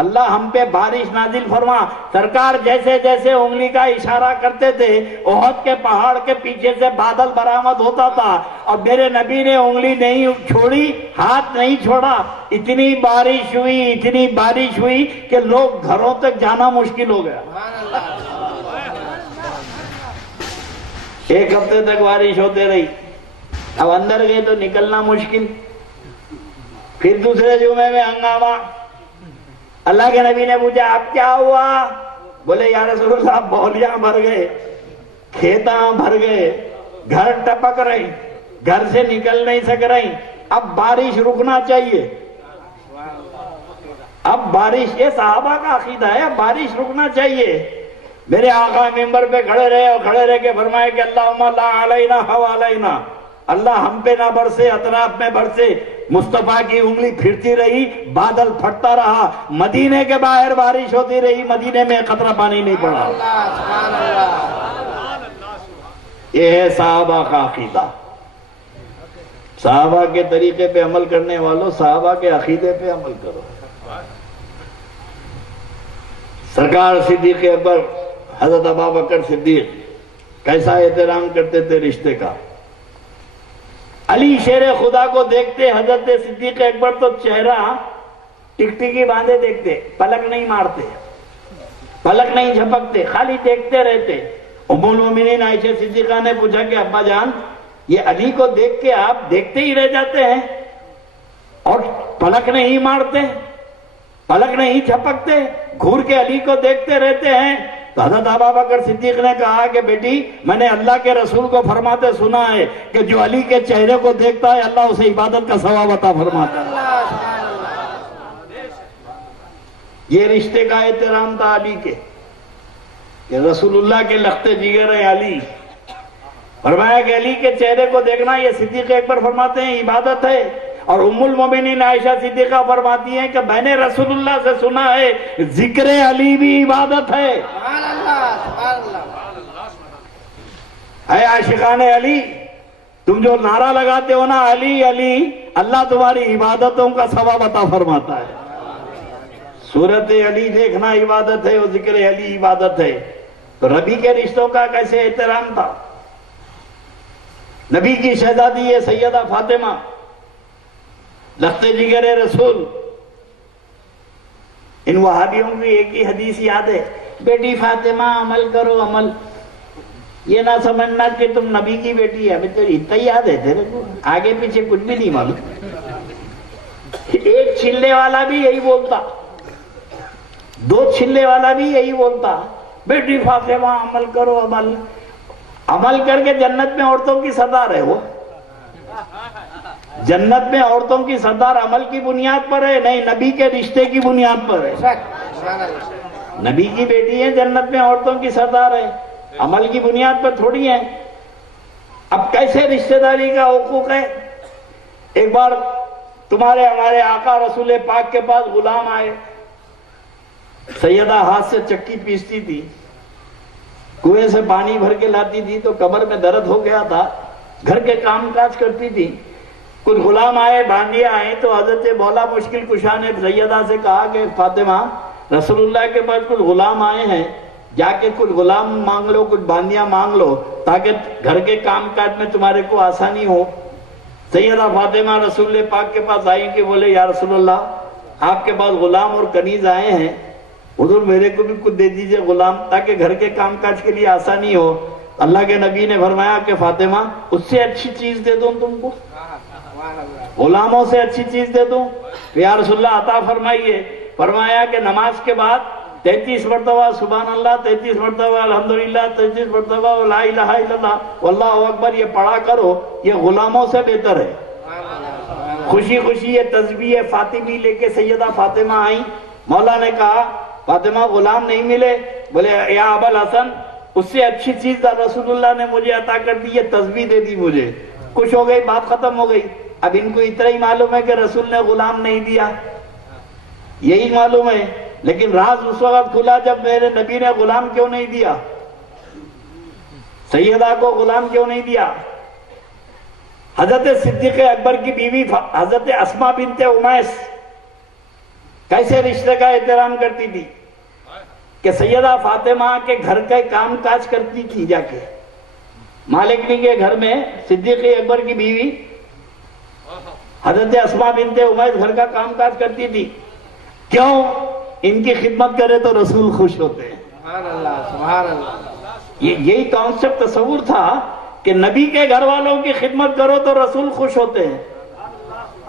اللہ ہم پہ بارش نازل فرما۔ سرکار جیسے جیسے انگلی کا اشارہ کرتے تھے احد کے پہاڑ کے پیچھے سے بادل برآمد ہوتا تھا، اور میرے نبی نے انگلی نہیں چھوڑی، ہاتھ نہیں چھوڑا۔ اتنی بارش ہوئی کہ لوگ گھروں تک جانا مشکل ہو گیا۔ 1 ہفتے تک بارش ہوتے رہی، اب اندر گئے تو نکلنا مشکل۔ پھر دوسرے جمعے میں ہنگامہ، اللہ کے نبی نے پوچھا اب کیا ہوا؟ بولے یا رسول اللہ بولیاں بھر گئے، کھیتاں بھر گئے، گھر ٹپک رہی، گھر سے نکل نہیں سک رہی، اب بارش رکنا چاہیے۔ اب بارش، یہ صحابہ کا عقیدہ ہے، اب بارش رکنا چاہیے۔ میرے آقا ممبر پہ کھڑے رہے اور کھڑے رہ کے فرمائے کہ اللہم لا علینا حوالینا، اللہ ہم پہ نہ برسے، اطراف میں برسے۔ مصطفیٰ کی انگلی پھرتی رہی، بادل پھٹتا رہا، مدینے کے باہر بارش ہوتی رہی، مدینے میں قطرہ پانی نہیں پڑا۔ یہ ہے صحابہ کا عقیدہ۔ صحابہ کے طریقے پہ عمل کرنے والوں، صحابہ کے عقیدے پہ عمل کرو۔ سرکار صدیق اکبر حضرت ابوبکر صدیق کیسا احترام کرتے تھے رشتے کا۔ علی شیر خدا کو دیکھتے حضرت صدیق اکبر تو چہرہ ٹکٹکی باندھے دیکھتے، پلک نہیں مارتے، پلک نہیں جھپکتے، خالی دیکھتے رہتے۔ ام المومنین عائشہ صدیقہ نے پوچھا کہ ابا جان یہ علی کو دیکھ کے آپ دیکھتے ہی رہ جاتے ہیں اور پلک نہیں مارتے، پلک نہیں جھپکتے، گھور کے علی کو دیکھتے رہتے ہیں؟ تو حضرت ابوبکر صدیق نے کہا کہ بیٹی میں نے اللہ کے رسول کو فرماتے سنا ہے کہ جو علی کے چہرے کو دیکھتا ہے اللہ اسے عبادت کا ثواب عطا فرماتا ہے۔ یہ رشتے کا احترام تھا علی کے، کہ رسول اللہ کے لخت جگر ہے علی۔ فرمایا کہ علی کے چہرے کو دیکھنا، یہ صدیق اکبر فرماتے ہیں عبادت ہے، اور ام المومنین عائشہ صدیقہ فرماتی ہیں کہ میں نے رسول اللہ سے سنا ہے ذکر علی بھی عبادت ہے۔ اے عاشقان علی، تم جو نعرہ لگاتے ہو نا علی علی، اللہ تمہاری عبادتوں کا ثواب عطا فرماتا ہے۔ سورت علی دیکھنا عبادت ہے اور ذکر علی عبادت ہے۔ تو نبی کے رشتوں کا کیسے احترام تھا؟ نبی کی شہزادی ہے سیدہ فاطمہ، لخت جگر رسول۔ ان وہابیوں کی ایک ہی حدیث یاد ہے، بیٹی فاطمہ عمل کرو عمل، یہ نہ سمجھنا کہ تم نبی کی بیٹی ہے۔ اتنا یاد ہے تیرے کو، آگے پیچھے کچھ بھی نہیں معلوم۔ ایک چھلنے والا بھی یہی بولتا، دو چھلنے والا بھی یہی بولتا، بیٹی فاطمہ عمل کرو عمل۔ عمل کر کے جنت میں عورتوں کی سردار ہے وہ، جنت میں عورتوں کی سردار عمل کی بنیاد پر ہے، نہیں نبی کے رشتے کی بنیاد پر ہے۔ نبی کی بیٹی ہے، جنت میں عورتوں کی سردار ہے، عمل کی بنیاد پر تھوڑی ہے۔ اب کیسے رشتہ داری کا حقوق ہے؟ ایک بار تمہارے ہمارے آقا رسول پاک کے پاس غلام آئے، سیدہ ہاتھ سے چکی پیستی تھی، کنویں سے پانی بھر کے لاتی تھی تو کمر میں درد ہو گیا تھا، گھر کے کام کاج کرتی تھی۔ کچھ غلام آئے، باندیا آئے، تو حضرت مولا مشکل کشا نے سیدہ سے کہا کہ فاطمہ رسول اللہ کے پاس کچھ غلام آئے ہیں، جا کے کچھ غلام مانگ لو، کچھ باندیاں مانگ لو تاکہ گھر کے کام کاج میں تمہارے کو آسانی ہو۔ سیدہ فاطمہ رسول پاک کے پاس آئی کہ بولے یا رسول اللہ آپ کے پاس غلام اور کنیز آئے ہیں، حضور میرے کو بھی کچھ دے دیجئے غلام تاکہ گھر کے کام کاج کے لیے آسانی ہو۔ اللہ کے نبی نے فرمایا کہ فاطمہ اس سے اچھی چیز دے دوں تم کو، غلاموں سے اچھی چیز دے دوں؟ یا رسول اللہ عطا فرمائیے۔ فرمایا کہ نماز کے بعد 33 مرتبہ سبحان اللہ، 33 مرتبہ الحمدللہ، 33 مرتبہ لا الہ الا اللہ واللہ اکبر یہ پڑھا کرو، یہ غلاموں سے بہتر ہے۔ خوشی خوشی یہ تسبیح فاطمی لے کے سیدہ فاطمہ آئیں۔ مولا نے کہا فاطمہ غلام نہیں ملے؟ بولے یا ابا الحسن اس سے اچھی چیز رسول اللہ نے مجھے عطا کر دی، یہ تسبیح دے دی مجھے۔ خوش ہو گئی، بات ختم ہو گئی۔ اب ان کو اتنا ہی معلوم ہے کہ رسول نے غلام نہیں دیا، یہی معلوم ہے، لیکن راز اس وقت کھلا جب میرے نبی نے غلام کیوں نہیں دیا، سیدہ کو غلام کیوں نہیں دیا۔ حضرت صدیق اکبر کی بیوی حضرت اسماء بنت امیس کیسے رشتے کا احترام کرتی تھی کہ سیدہ فاطمہ کے گھر کے کام کاج کرتی تھی، جا کے مالکنی کے گھر میں صدیق اکبر کی بیوی حضرت اسماء بنت امیس گھر کا کام کاج کرتی تھی۔ کیوں؟ ان کی خدمت کرے تو رسول خوش ہوتے ہیں۔ سبحان اللہ سبحان اللہ۔ یہی کانسیپٹ تصور تھا کہ نبی کے گھر والوں کی خدمت کرو تو رسول خوش ہوتے ہیں،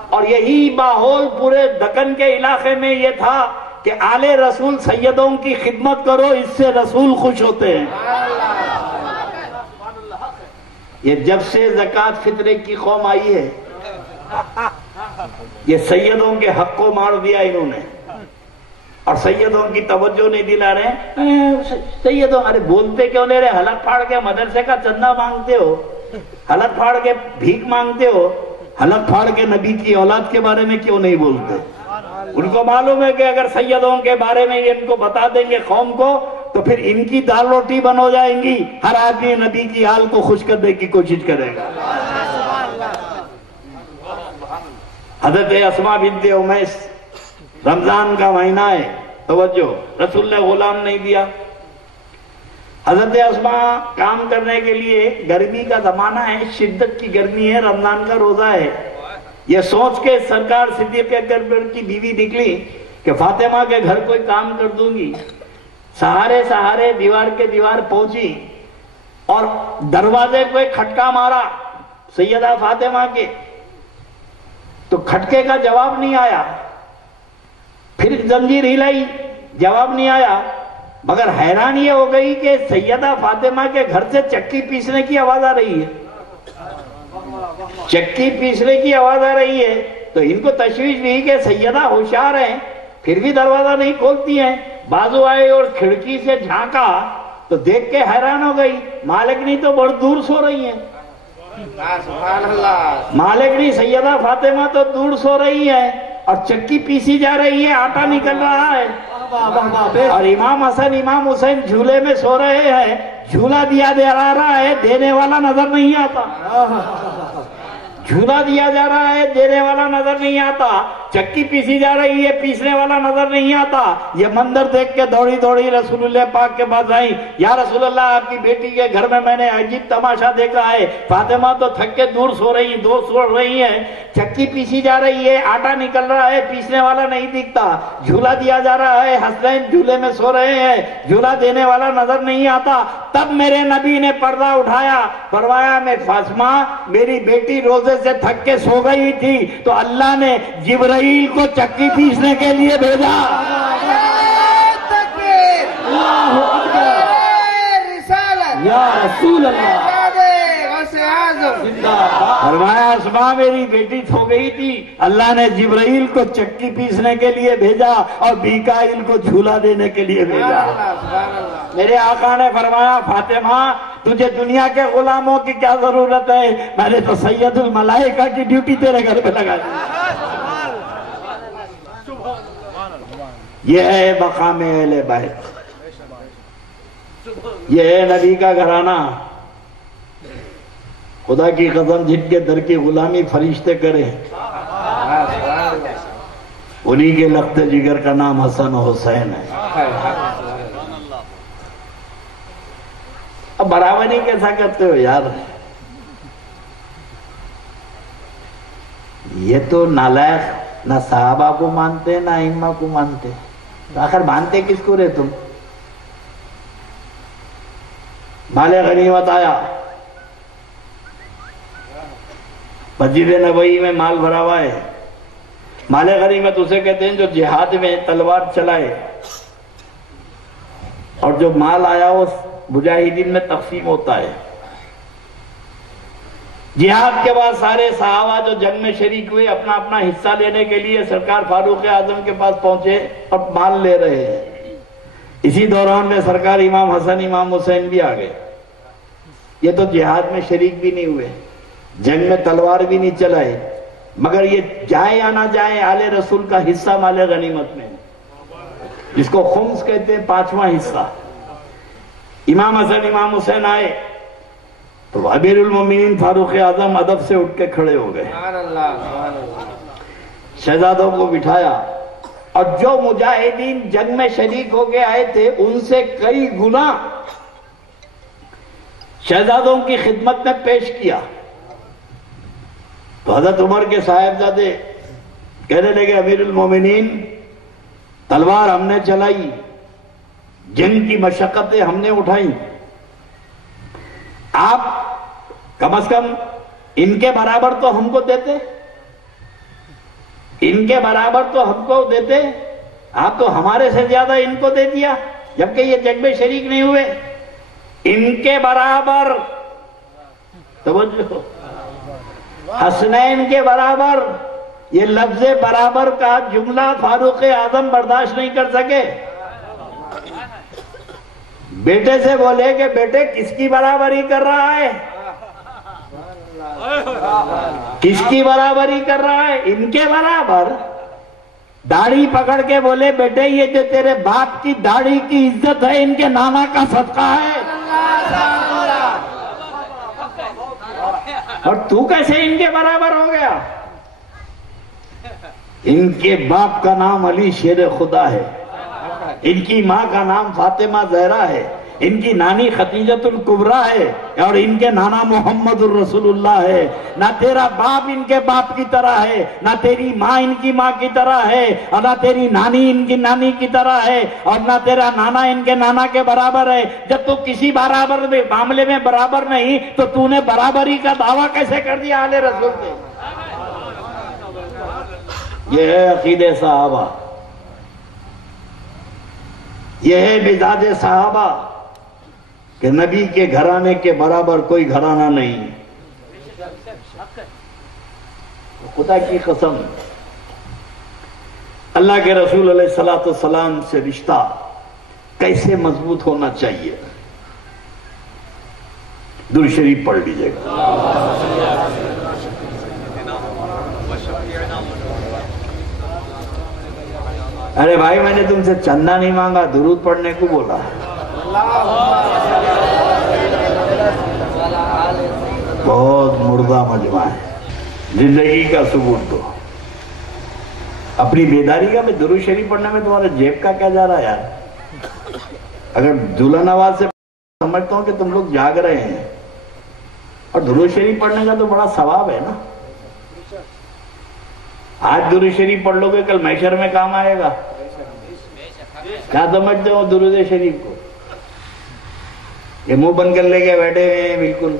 اور یہی ماحول پورے دکن کے علاقے میں یہ تھا کہ آل رسول سیدوں کی خدمت کرو اس سے رسول خوش ہوتے ہیں۔ یہ جب سے زکوٰۃ فطرے کی قوم آئی ہے یہ سیدوں کے حق کو مار دیا انہوں نے، اور سیدوں کی توجہ نہیں دلا رہے۔ سیدوں ارے بولتے کیوں نہیں رہے؟ حلق پھاڑ کے مدرسے کا چندہ مانگتے ہو، حلق پھاڑ کے بھیک مانگتے ہو، حلق پھاڑ کے نبی کی اولاد کے بارے میں کیوں نہیں بولتے؟ ان کو معلوم ہے کہ اگر سیدوں کے بارے میں ان کو بتا دیں گے قوم کو تو پھر ان کی دال روٹی بن ہو جائیں گی، ہر آدمی نبی کی حال کو خوش کرنے کی کوشش کرے گا۔ حضرت اسماء بنت امیس، رمضان کا مہینہ ہے، توجہ، رسول نے غلام نہیں دیا۔ حضرت اسما کام کرنے کے لیے، گرمی کا زمانہ ہے، شدت کی گرمی ہے، رمضان کا روزہ ہے، یہ سوچ کے سرکار صدیق اکبر کی بیوی نکلی کہ فاطمہ کے گھر کوئی کام کر دوں گی۔ سہارے سہارے دیوار کے دیوار پہنچی اور دروازے کو ایک کھٹکا مارا سیدہ فاطمہ کے، تو کھٹکے کا جواب نہیں آیا، پھر زنجیر ہلائی، جواب نہیں آیا، مگر حیران یہ ہو گئی کہ سیدہ فاطمہ کے گھر سے چکی پیسنے کی آواز آ رہی ہے، چکی پیسنے کی آواز آ رہی ہے، تو ان کو تشویش ہوئی کہ سیدہ ہوشیار ہیں پھر بھی دروازہ نہیں کھولتی ہیں۔ بازو آئے اور کھڑکی سے جھانکا تو دیکھ کے حیران ہو گئی، مالکنی تو بڑی دور سو رہی ہیں، سبحان اللہ، مالکنی سیدہ فاطمہ تو دور سو رہی ہے اور چکی پیسی جا رہی ہے، آٹا نکل رہا ہے، اور امام حسن امام حسین جھولے میں سو رہے ہیں، جھولا دیا جا رہا ہے، دینے والا نظر نہیں آتا، جھولا دیا جا رہا ہے، دینے والا نظر نہیں آتا، چکی پیسی جا رہی ہے، پیسنے والا نظر نہیں آتا۔ یہ منظر دیکھ کے دوڑی دوڑی رسول اللہ پاک کے پاس آئی، یا رسول اللہ آپ کی بیٹی کے گھر میں نے عجیب تماشا دیکھا ہے، فاطمہ تو تھک کے دور سو رہی ہیں، چکی پیسی جا رہی ہے، آٹا نکل رہا ہے، پیسنے والا نہیں دکھتا، جھولا دیا جا رہا ہے، حسنین جھولے میں سو رہے ہیں، جھولا دینے والا نظر نہیں آتا۔ تب میرے نبی نے پردہ اٹھایا، فرمایا میں فاطمہ میری بیٹی روزے سے تھک کے سو گئی تھی تو اللہ نے جبرائیل کو چکی پیسنے کے لیے بھیجا۔ یا رسول اللہ، فرمایا اسما میری بیٹی سو گئی تھی، اللہ نے جبرائیل کو چکی پیسنے کے لیے بھیجا اور میکائیل کو جھولا دینے کے لیے بھیجا۔ میرے آقا نے فرمایا فاطمہ تجھے دنیا کے غلاموں کی کیا ضرورت ہے، میں نے تو سید الملائکہ کی ڈیوٹی تیرے گھر پہ لگا دی۔ یہ ہے مقام اہل بیت، یہ ہے نبی کا گھرانہ۔ خدا کی قسم جن کے در کی غلامی فرشتے کرے، انہی کے لخت جگر کا نام حسن و حسین ہے۔ اب برابری کیسا کرتے ہو یار؟ یہ تو نالائق، نہ صحابہ کو مانتے نہ ائمہ کو مانتے، تو آخر مانتے کس کو رہے تم؟ مال غنیمت آیا، مسجد نبوی میں مال بھرا ہوا ہے، مال غنیمت اسے کہتے ہیں جو جہاد میں تلوار چلائے، اور جو مال آیا وہ مجاہدین میں تقسیم ہوتا ہے۔ جہاد کے بعد سارے صحابہ جو جنگ میں شریک ہوئے اپنا اپنا حصہ لینے کے لیے سرکار فاروق اعظم کے پاس پہنچے اور مال لے رہے ہیں۔ اسی دوران میں سرکار امام حسن امام حسین بھی آ گئے، یہ تو جہاد میں شریک بھی نہیں ہوئے، جنگ میں تلوار بھی نہیں چلائے، مگر یہ جائے یا نہ جائے آل رسول کا حصہ مال غنیمت میں، جس کو خمس کہتے ہیں، پانچواں حصہ۔ امام حسن امام حسین آئے تو امیر المومنین فاروق اعظم ادب سے اٹھ کے کھڑے ہو گئے، شہزادوں کو بٹھایا، اور جو مجاہدین جنگ میں شریک ہو کے آئے تھے ان سے کئی گنا شہزادوں کی خدمت میں پیش کیا۔ تو حضرت عمر کے صاحبزادے کہنے لگے امیر المومنین تلوار ہم نے چلائی، جنگ کی مشقتیں ہم نے اٹھائی، آپ کم از کم ان کے برابر تو ہم کو دیتے، ان کے برابر تو ہم کو دیتے، آپ تو ہمارے سے زیادہ ان کو دے دیا جبکہ یہ جنگ میں شریک نہیں ہوئے۔ ان کے برابر، توجہ، حسنین کے برابر، یہ لفظ برابر کا جملہ فاروق اعظم برداشت نہیں کر سکے۔ بیٹے سے بولے کہ بیٹے کس کی برابری کر رہا ہے، کس کی برابری کر رہا ہے؟ ان کے برابر۔ داڑھی پکڑ کے بولے بیٹے یہ جو تیرے باپ کی داڑھی کی عزت ہے ان کے نانا کا صدقہ ہے، اور تو کیسے ان کے برابر ہو گیا؟ ان کے باپ کا نام علی شیر خدا ہے، ان کی ماں کا نام فاطمہ زہرا ہے، ان کی نانی خدیجۃ الکبریٰ ہے اور ان کے نانا محمد الرسول اللہ ہے. نہ تیرا باپ ان کے باپ کی طرح ہے، نہ تیری ماں ان کی ماں کی طرح ہے، اور نہ تیری نانی ان کی نانی کی طرح ہے، اور نہ تیرا نانا ان کے نانا کے برابر ہے. جب تو کسی برابر میں معاملے میں برابر نہیں تو تو نے برابری کا دعویٰ کیسے کر دیا آل رسول کے؟ یہ ہے عقیدے صحابہ، یہ ہے مزاج صحابہ کہ نبی کے گھرانے کے برابر کوئی گھرانہ نہیں. خدا کی قسم اللہ کے رسول علیہ الصلوۃ والسلام سے رشتہ کیسے مضبوط ہونا چاہیے. درود شریف پڑھ لیجیے گا. ارے بھائی میں نے تم سے چندہ نہیں مانگا، درود پڑھنے کو بولا. بہت مردہ مجمع ہے. زندگی کا ثبوت دو. اپنی بیداری کا میں درود شریف پڑھنے میں تمہارے جیب کا کیا جا رہا ہے یار؟ اگر دلہن آواز سے سمجھتا ہوں کہ تم لوگ جاگ رہے ہیں، اور درود شریف پڑھنے کا تو بڑا ثواب ہے نا. آج درود شریف پڑھ لو گے کل محشر میں کام آئے گا. کیا سمجھتے ہو درود شریف کو؟ یہ منہ بند کر لے کے بیٹھے ہوئے ہیں بالکل.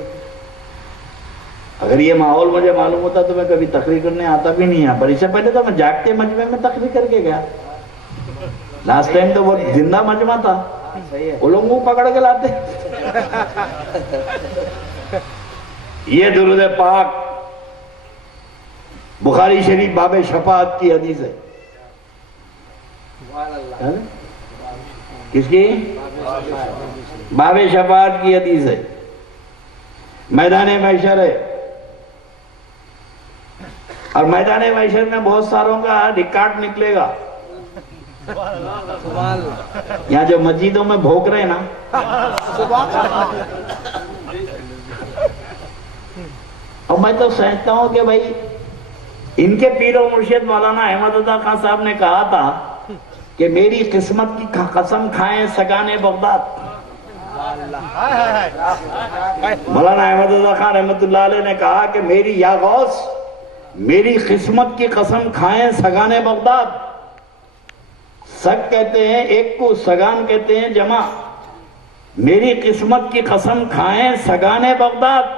اگر یہ ماحول مجھے معلوم ہوتا تو میں کبھی تقریر کرنے آتا بھی نہیں. پر اس سے پہلے تو میں جاگتے مجمع میں تقریر کر کے گیا. لاسٹ ٹائم تو وہ زندہ مجمع تھا، وہ لوگ منہ پکڑ کے لاتے. یہ درود پاک بخاری شریف باب شفاعت کی حدیث ہے. کس کی؟ باب شفاعت کی حدیث ہے. میدان محشر ہے، اور میدان محشر میں بہت ساروں کا ریکارڈ نکلے گا. یہاں جو مسجدوں میں بھوک رہے نا، اور میں تو سمجھتا ہوں کہ بھائی ان کے پیر و مرشد مولانا احمد رضا خان صاحب نے کہا تھا کہ میری قسمت کی قسم کھائیں سگانے بغداد. مولانا احمد رضا خان رحمت اللہ علیہ نے کہا کہ میری یا غوث میری قسمت کی قسم کھائیں سگانے بغداد. سگ کہتے ہیں ایک کو، سگان کہتے ہیں جمع. میری قسمت کی قسم کھائیں سگانے بغداد،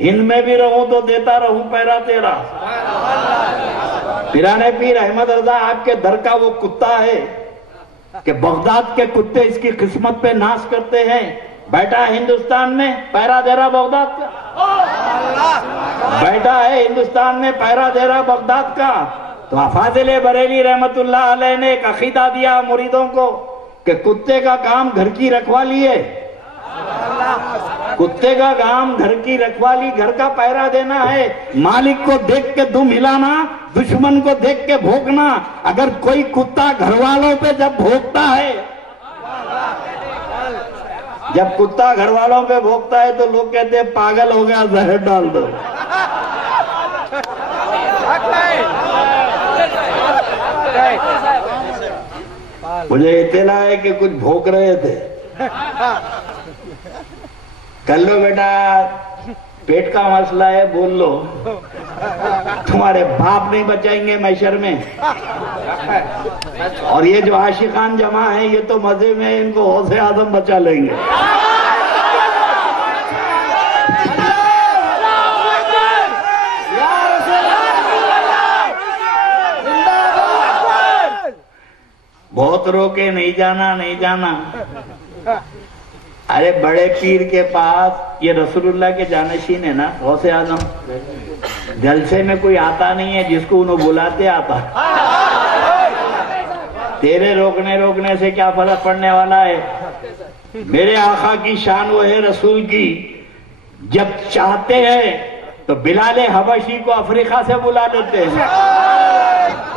ہند میں بھی رہوں تو دیتا رہوں پیرا تیرا. پیرانے پیر احمد رضا آپ کے در کا وہ کتا ہے کہ بغداد کے کتے اس کی قسمت پہ ناز کرتے ہیں. بیٹھا ہندوستان میں پیرا دے رہا بغداد کا، بیٹھا ہے ہندوستان میں پیرا دے رہا بغداد کا. تو فاضل بریلی رحمت اللہ علیہ نے ایک عقیدہ دیا مریدوں کو کہ کتے کا کام گھر کی رکھوالی ہے. کتے کا کام گھر کی رکھوالی، گھر کا پہرا دینا ہے. مالک کو دیکھ کے دم ہلانا، دشمن کو دیکھ کے بھونکنا. اگر کوئی کتا گھر والوں پہ جب بھونکتا ہے، جب کتا گھر والوں پہ بھونکتا ہے تو لوگ کہتے ہیں پاگل ہو گیا، زہر ڈال دو. مجھے اطلاع ہے کہ کچھ بھونک رہے تھے. کر لو بیٹا، پیٹ کا مسئلہ ہے، بول لو. تمہارے باپ نہیں بچائیں گے محشر میں. اور یہ جو عاشقان جمع ہیں یہ تو مزے میں ان کو غوث اعظم بچا لیں گے. بہت روکے، نہیں جانا نہیں جانا. ارے بڑے پیر کے پاس، یہ رسول اللہ کے جانشین ہے نا غوث اعظم. جلسے میں کوئی آتا نہیں ہے جس کو انہوں بلاتے آتا. تیرے روکنے سے کیا فرق پڑنے والا ہے؟ میرے آقا کی شان وہ ہے رسول کی، جب چاہتے ہیں تو بلال حبشی کو افریقہ سے بلا لیتے ہیں،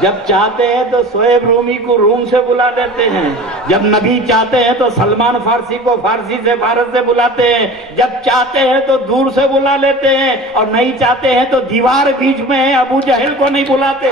جب چاہتے ہیں تو سہیب رومی کو روم سے بلا لیتے ہیں، جب نبی چاہتے ہیں تو سلمان فارسی کو فارسی سے بھارت سے بلاتے ہیں، جب چاہتے ہیں تو دور سے بلا لیتے ہیں، اور نہیں چاہتے ہیں تو دیوار بیچ میں ہے ابو جہل کو نہیں بلاتے.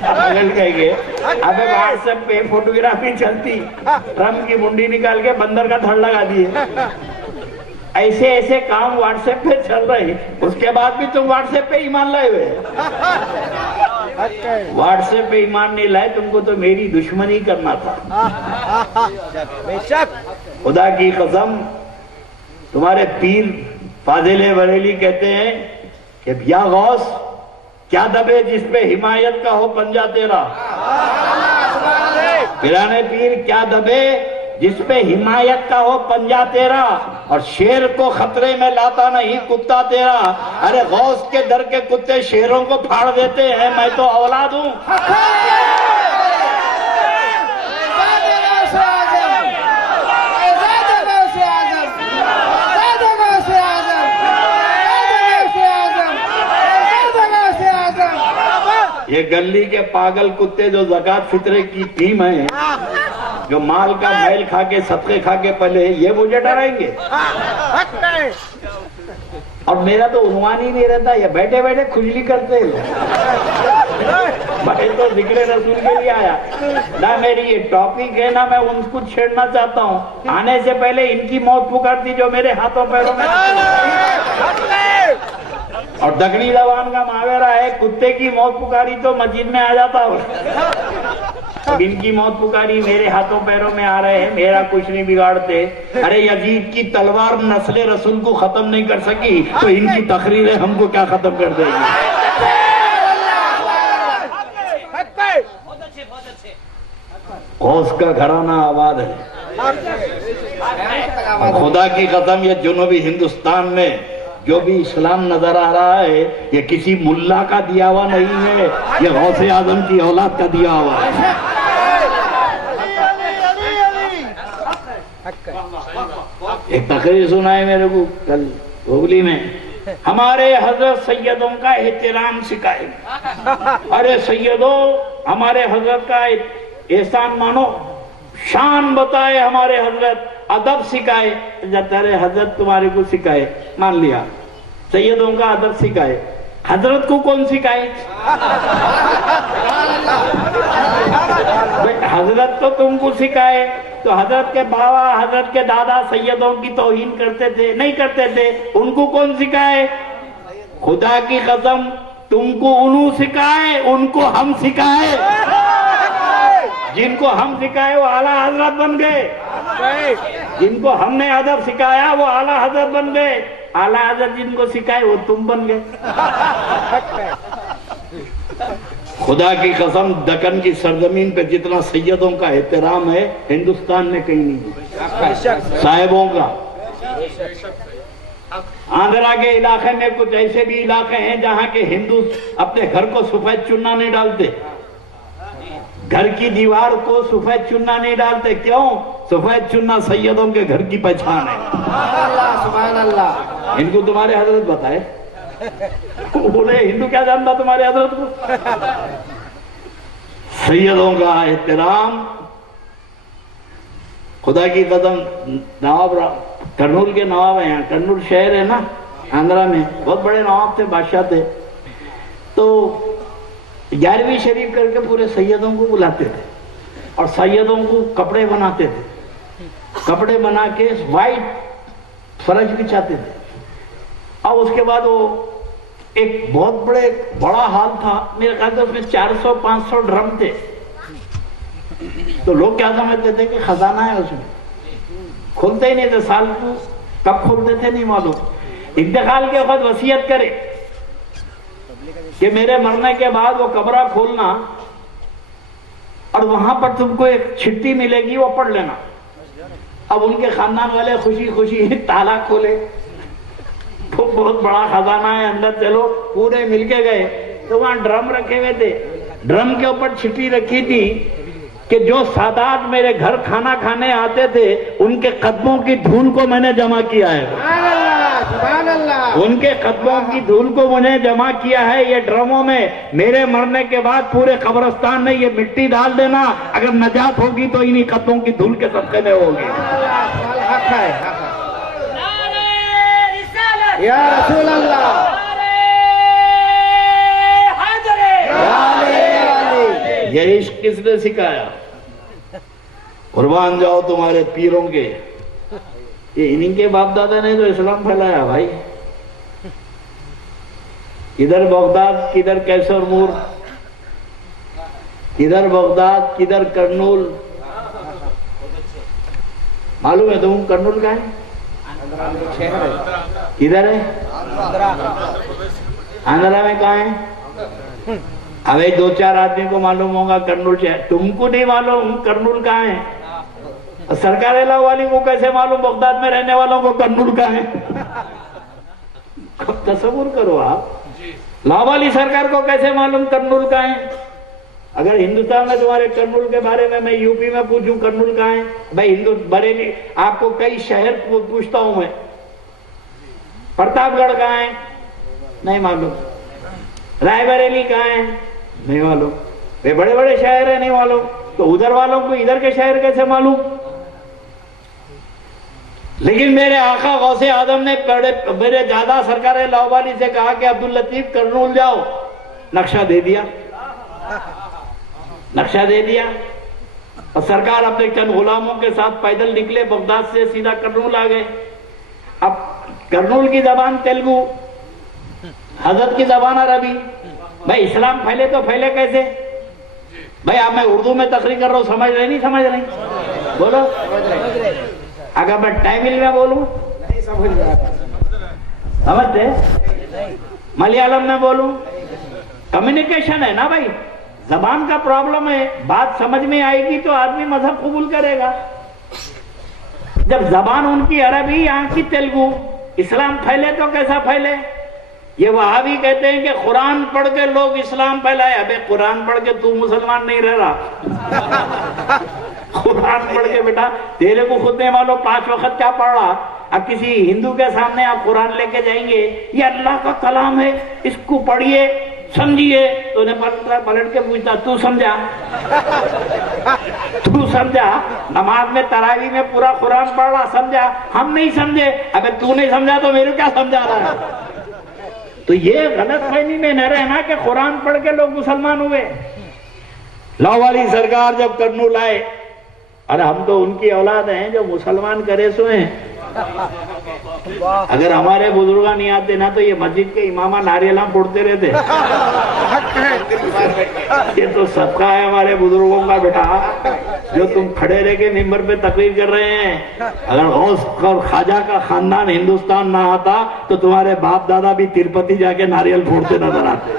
بغل کہیں گے ابے واٹس ایپ پہ فوٹوگرافی چلتی ٹرمپ کی منڈی نکال کے بندر کا دھڑ لگا دیے. ایسے ایسے کام واٹس ایپ پہ چل رہے اس کے بعد بھی تم واٹس ایپ پہ ایمان لائے ہوئے. واٹس ایپ پہ ایمان نہیں لائے تم کو تو میری دشمنی کرنا تھا. خدا کی قسم تمہارے پیر فاضل بریلی کہتے ہیں کہ یا غوث کیا دبے جس پہ حمایت کا ہو پنجہ تیرا. پیرانے پیر کیا دبے جس پہ حمایت کا ہو پنجہ تیرا اور شیر کو خطرے میں لاتا نہیں کتا تیرا. ارے غوث کے در کے کتے شیروں کو پھاڑ دیتے ہیں میں تو اولاد ہوں. یہ گلی کے پاگل کتے جو زکات فطرے کی ٹیم ہیں جو مال کا میل کھا کے صدقے کھا کے پلے یہ مجھے ڈرائیں گے. اور میرا تو عنوان ہی نہیں رہتا یہ بیٹھے بیٹھے کھجلی کرتے ہیں. میں تو ذکر رسول کے لیے آیا نہ میری یہ ٹاپک ہے نہ میں ان کو چھیڑنا چاہتا ہوں. آنے سے پہلے ان کی موت پکارتی جو میرے ہاتھوں پیروں میں. اور دکنی زبان کا محاورہ ہے کتے کی موت پکاری تو مسجد میں آ جاتا ہو. ان کی موت پکاری میرے ہاتھوں پیروں میں آ رہے ہیں میرا کچھ نہیں بگاڑتے. ارے یزید کی تلوار نسل رسول کو ختم نہیں کر سکی تو ان کی تقریریں ہم کو کیا ختم کر دے گی. غوث کا گھرانہ آباد ہے. خدا کی قسم یہ جنوبی ہندوستان میں جو بھی اسلام نظر آ رہا ہے یہ کسی ملا کا دیا ہوا نہیں ہے یہ غوث اعظم کی اولاد کا دیا ہوا ہے. ایک تقریر سنا ہے میرے کو کل ہوگلی میں ہمارے حضرت سیدوں کا احترام سکھائے. ارے سیدوں ہمارے حضرت کا احسان مانو شان بتائے ہمارے حضرت ادب سکھائے. ارے حضرت تمہارے کو سکھائے مان لیا سیدوں کا ادب سکھائے حضرت کو کون سکھائے. حضرت تو تم کو سکھائے تو حضرت کے بابا حضرت کے دادا سیدوں کی توہین کرتے تھے نہیں کرتے تھے ان کو کون سکھائے. خدا کی قسم تم کو انہوں سکھائے ان کو ہم سکھائے. جن کو ہم سکھائے وہ اعلیٰ حضرت بن گئے. جن کو ہم نے ادب سکھایا وہ اعلیٰ حضرت بن گئے. اعلیٰ حضرت جن کو سکھائے وہ تم بن گئے. خدا کی قسم دکن کی سرزمین پہ جتنا سیدوں کا احترام ہے ہندوستان میں کہیں نہیں. صاحبوں کا آندھرا کے علاقے میں کچھ ایسے بھی علاقے ہیں جہاں کے ہندو اپنے گھر کو سفید چننا نہیں ڈالتے. گھر کی دیوار کو سفید چننا نہیں ڈالتے. کیوں؟ سفید چننا سیدوں کے گھر کی پہچان ہے. سبحان اللہ. ان کو تمہارے حضرت بتائے بولے ہندو کیا جانتا تمہارے حضرت کو. سیدوں کا احترام. خدا کی قسم نواب کرنول کے نواب ہیں یہاں کرنول شہر ہے نا آندھرا میں بہت بڑے نواب تھے بادشاہ تھے تو 11ویں شریف کر کے پورے سیدوں کو بلاتے تھے اور سیدوں کو کپڑے بناتے تھے. کپڑے بنا کے وائٹ فرش بچھاتے تھے اور اس کے بعد وہ ایک بہت بڑا ہال تھا میرے خیال سے اس میں 400-500 ڈرم تھے. تو لوگ کیا سمجھتے تھے کہ خزانہ ہے اس میں کھولتے ہی نہیں تھے. سال کو کب کھولتے تھے نہیں معلوم. انتقال کے وقت وصیت کرے کہ میرے مرنے کے بعد وہ قبرہ کھولنا اور وہاں پر تم کو ایک چھٹی ملے گی وہ پڑھ لینا. اب ان کے خاندان والے خوشی خوشی تالا کھولے تو بہت بڑا خزانہ ہے اندر چلو پورے مل کے گئے تو وہاں ڈرم رکھے ہوئے تھے. ڈرم کے اوپر چھٹی رکھی تھی کہ جو سادات میرے گھر کھانا کھانے آتے تھے ان کے قدموں کی دھول کو میں نے جمع کیا ہے. سبحان اللہ. ان کے قدموں کی دھول کو میں نے جمع کیا ہے یہ ڈرموں میں. میرے مرنے کے بعد پورے قبرستان میں یہ مٹی ڈال دینا اگر نجات ہوگی تو انہی قدموں کی دھول کے صدقے میں ہوگی. یا رسول اللہ. یہ عشق کس نے سکھایا؟ قربان جاؤ تمہارے پیروں کے، یہ انہی کے باپ دادا نے تو اسلام پھیلایا بھائی. کدھر بغداد، کدھر کیسر مور، کدھر بغداد، کدھر کرنول. معلوم ہے تم کرنول کا ہے؟ کدھر ہے؟ آندھرا میں کہاں ہے؟ ابھی دو چار آدمی کو معلوم ہوگا کرنول شہر، تم کو نہیں معلوم کرنول کہاں ہے. سرکار لاہوالی کو کیسے معلوم بغداد میں رہنے والوں کو کرنول کہاں ہے؟ تصور کرو آپ، لاہوالی سرکار کو کیسے معلوم کرنول کہاں ہے؟ اگر ہندوستان میں تمہارے کرنول کے بارے میں یو پی میں پوچھوں کرنول کہاں ہے بھائی، بریلی آپ کو کئی شہر پوچھتا ہوں میں، پرتاپ گڑھ کہاں ہے نہیں معلوم، رائے بریلی کہاں ہے نہیں معلوم. یہ بڑے بڑے شہر ہیں نہیں معلوم، تو ادھر والوں کو ادھر کے شہر کیسے معلوم؟ لیکن میرے آقا غوث اعظم نے میرے دادا سرکار لاہوالی سے کہا کہ عبداللطیف کرنول جاؤ، نقشہ دے دیا، نقشہ دے دیا. اور سرکار اپنے چند غلاموں کے ساتھ پیدل نکلے، بغداد سے سیدھا کرنول آ گئے. اب کرنول کی زبان تیلگو، حضرت کی زبان عربی. بھائی اسلام پھیلے تو پھیلے کیسے؟ بھائی آپ میں اردو میں تقریر کر رہا ہوں، سمجھ رہے نہیں سمجھ رہے؟ بولو. اگر میں ٹائمل میں بولوں سمجھتے؟ ملیالم میں بولوں، کمیونیکیشن ہے نا بھائی، زبان کا پرابلم ہے. بات سمجھ میں آئے گی تو آدمی مذہب قبول کرے گا. جب زبان ان کی عربی، یہاں کی تیلگو، اسلام پھیلے تو کیسا پھیلے؟ یہ وہابی کہتے ہیں کہ قرآن پڑھ کے لوگ اسلام پھیلائے. ابے قرآن پڑھ کے تو مسلمان نہیں رہ رہا. قرآن پڑھ کے بیٹا تیرے کو خود نہیں معلوم 5 وقت کیا پڑھ رہا. اب کسی ہندو کے سامنے آپ قرآن لے کے جائیں گے، یہ اللہ کا کلام ہے، اس کو پڑھیے سمجھیے، تو انہیں پلٹ کے پوچھتا تو سمجھا؟ تو سمجھا؟ نماز میں تراویح میں پورا قرآن پڑھ رہا، سمجھا؟ ہم نہیں سمجھے. ابے تو نہیں سمجھا تو میرے کیا سمجھا رہا ہے؟ تو یہ غلط فہمی میں نہ رہنا کہ قرآن پڑھ کے لوگ مسلمان ہوئے. لاہوالی سرکار جب کرنول آئے، ارے ہم تو ان کی اولاد ہیں جو مسلمان کرے سو ہیں. اگر ہمارے بزرگاں نہیں آتے نا تو یہ مسجد کے امامہ ناریلاں پھوڑتے رہتے. یہ تو صدقہ ہے ہمارے بزرگوں کا بیٹا، جو تم کھڑے رہ کے ممبر پہ تقریر کر رہے ہیں. اگر غوث اور خواجہ کا خاندان ہندوستان نہ آتا تو تمہارے باپ دادا بھی تروپتی جا کے ناریل پھوڑتے نظر آتے.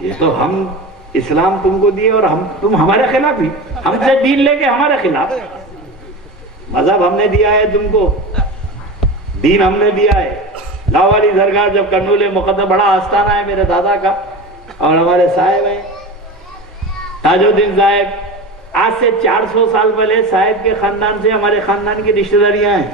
یہ تو ہم اسلام تم کو دیے اور تم ہمارے خلاف ہی، ہم سے دین لے کے ہمارے خلاف. مذہب ہم نے دیا ہے تم کو، دین ہم نے دیا ہے. لاہوالی سرکار جب کرنول مقدم، بڑا آستانہ ہے میرے دادا کا، اور ہمارے صاحب ہیں تاج الدین صاحب. آج سے 400 سال پہلے صاحب کے خاندان سے ہمارے خاندان کی رشتہ داریاں ہیں.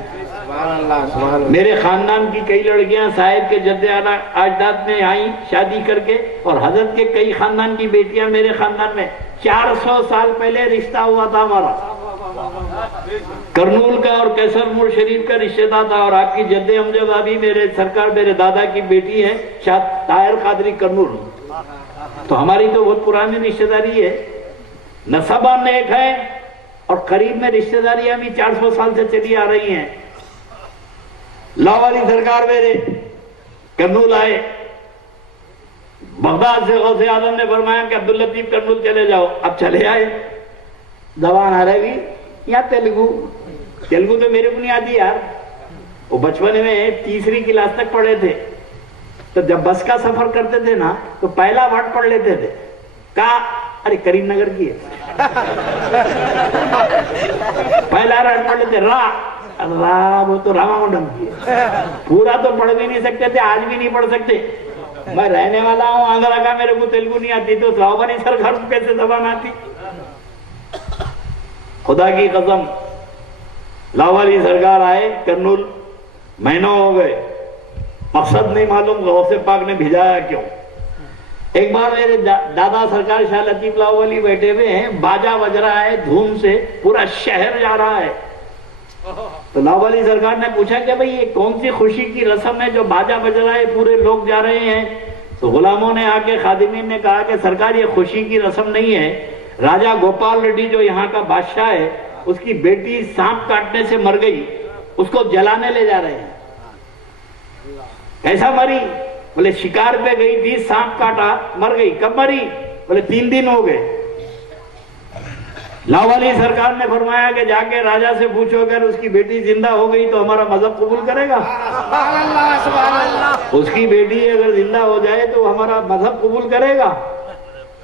میرے خاندان کی کئی لڑکیاں صاحب کے جد اجداد میں آئیں شادی کر کے، اور حضرت کے کئی خاندان کی بیٹیاں میرے خاندان میں. 400 سال پہلے رشتہ ہوا تھا ہمارا. کرنول کا اور کیسر مور شریف کا رشتہ دار تھا. اور آپ کی جد امجد بھی میرے سرکار میرے دادا کی بیٹی ہے شاہ طاہر قادری کرنول. تو ہماری تو بہت پرانی رشتہ داری ہے، نسب ہم ایک ہے، اور قریب میں رشتہ داریاں بھی 400 سال سے چلی آ رہی ہیں. لاہوالی سرکار میرے کرنول آئے. بغداد سے غوث اعظم نے فرمایا کہ عبداللطیف کرنول چلے جاؤ. اب چلے آئے. زبان عربی یا تیلگو؟ تیلگو تو میرے کو نہیں آتی یار، وہ بچپن میں 3ری کلاس تک پڑھے تھے. تو جب بس کا سفر کرتے تھے نا تو پہلا ورڈ پڑھ لیتے تھے. کہا ارے کریم نگر کی ہے. پہلا ورڈ پڑھ لیتے را، وہ تو راما منڈم کی ہے. پورا تو پڑھ بھی نہیں سکتے تھے، آج بھی نہیں پڑھ سکتے. میں رہنے والا ہوں آندھرا کا، میرے کو تیلگو نہیں آتی، تو لاہوالی سرکار کو کیسے زبان آتی؟ خدا کی قسم لاہوالی سرکار آئے کرنول، مہینوں ہو گئے، مقصد نہیں معلوم غوث پاک نے بھیجایا کیوں. ایک بار میرے دادا سرکار شاہ لطیف لاہوالی بیٹھے ہوئے ہیں، باجا بج رہا ہے دھوم سے، پورا شہر جا رہا ہے. تو لاہوالی سرکار نے پوچھا کہ بھئی یہ کون سی خوشی کی رسم ہے جو باجا بج رہا ہے، پورے لوگ جا رہے ہیں؟ تو غلاموں نے آ کے خادمین نے کہا کہ سرکار یہ خوشی کی رسم نہیں ہے، راجہ گوپال ریڈی جو یہاں کا بادشاہ ہے اس کی بیٹی سانپ کاٹنے سے مر گئی، اس کو جلانے لے جا رہے ہیں۔ کیسا مری؟ بولے شکار پہ گئی تھی، سانپ کاٹا، مر گئی۔ کب مری؟ بولے 3 دن ہو گئے۔ لاہوری سرکار نے فرمایا کہ جا کے راجہ سے پوچھو اگر اس کی بیٹی زندہ ہو گئی تو ہمارا مذہب قبول کرے گا؟ سبحان اللہ سبحان اللہ۔ اس کی بیٹی اگر زندہ ہو جائے تو ہمارا مذہب قبول کرے گا؟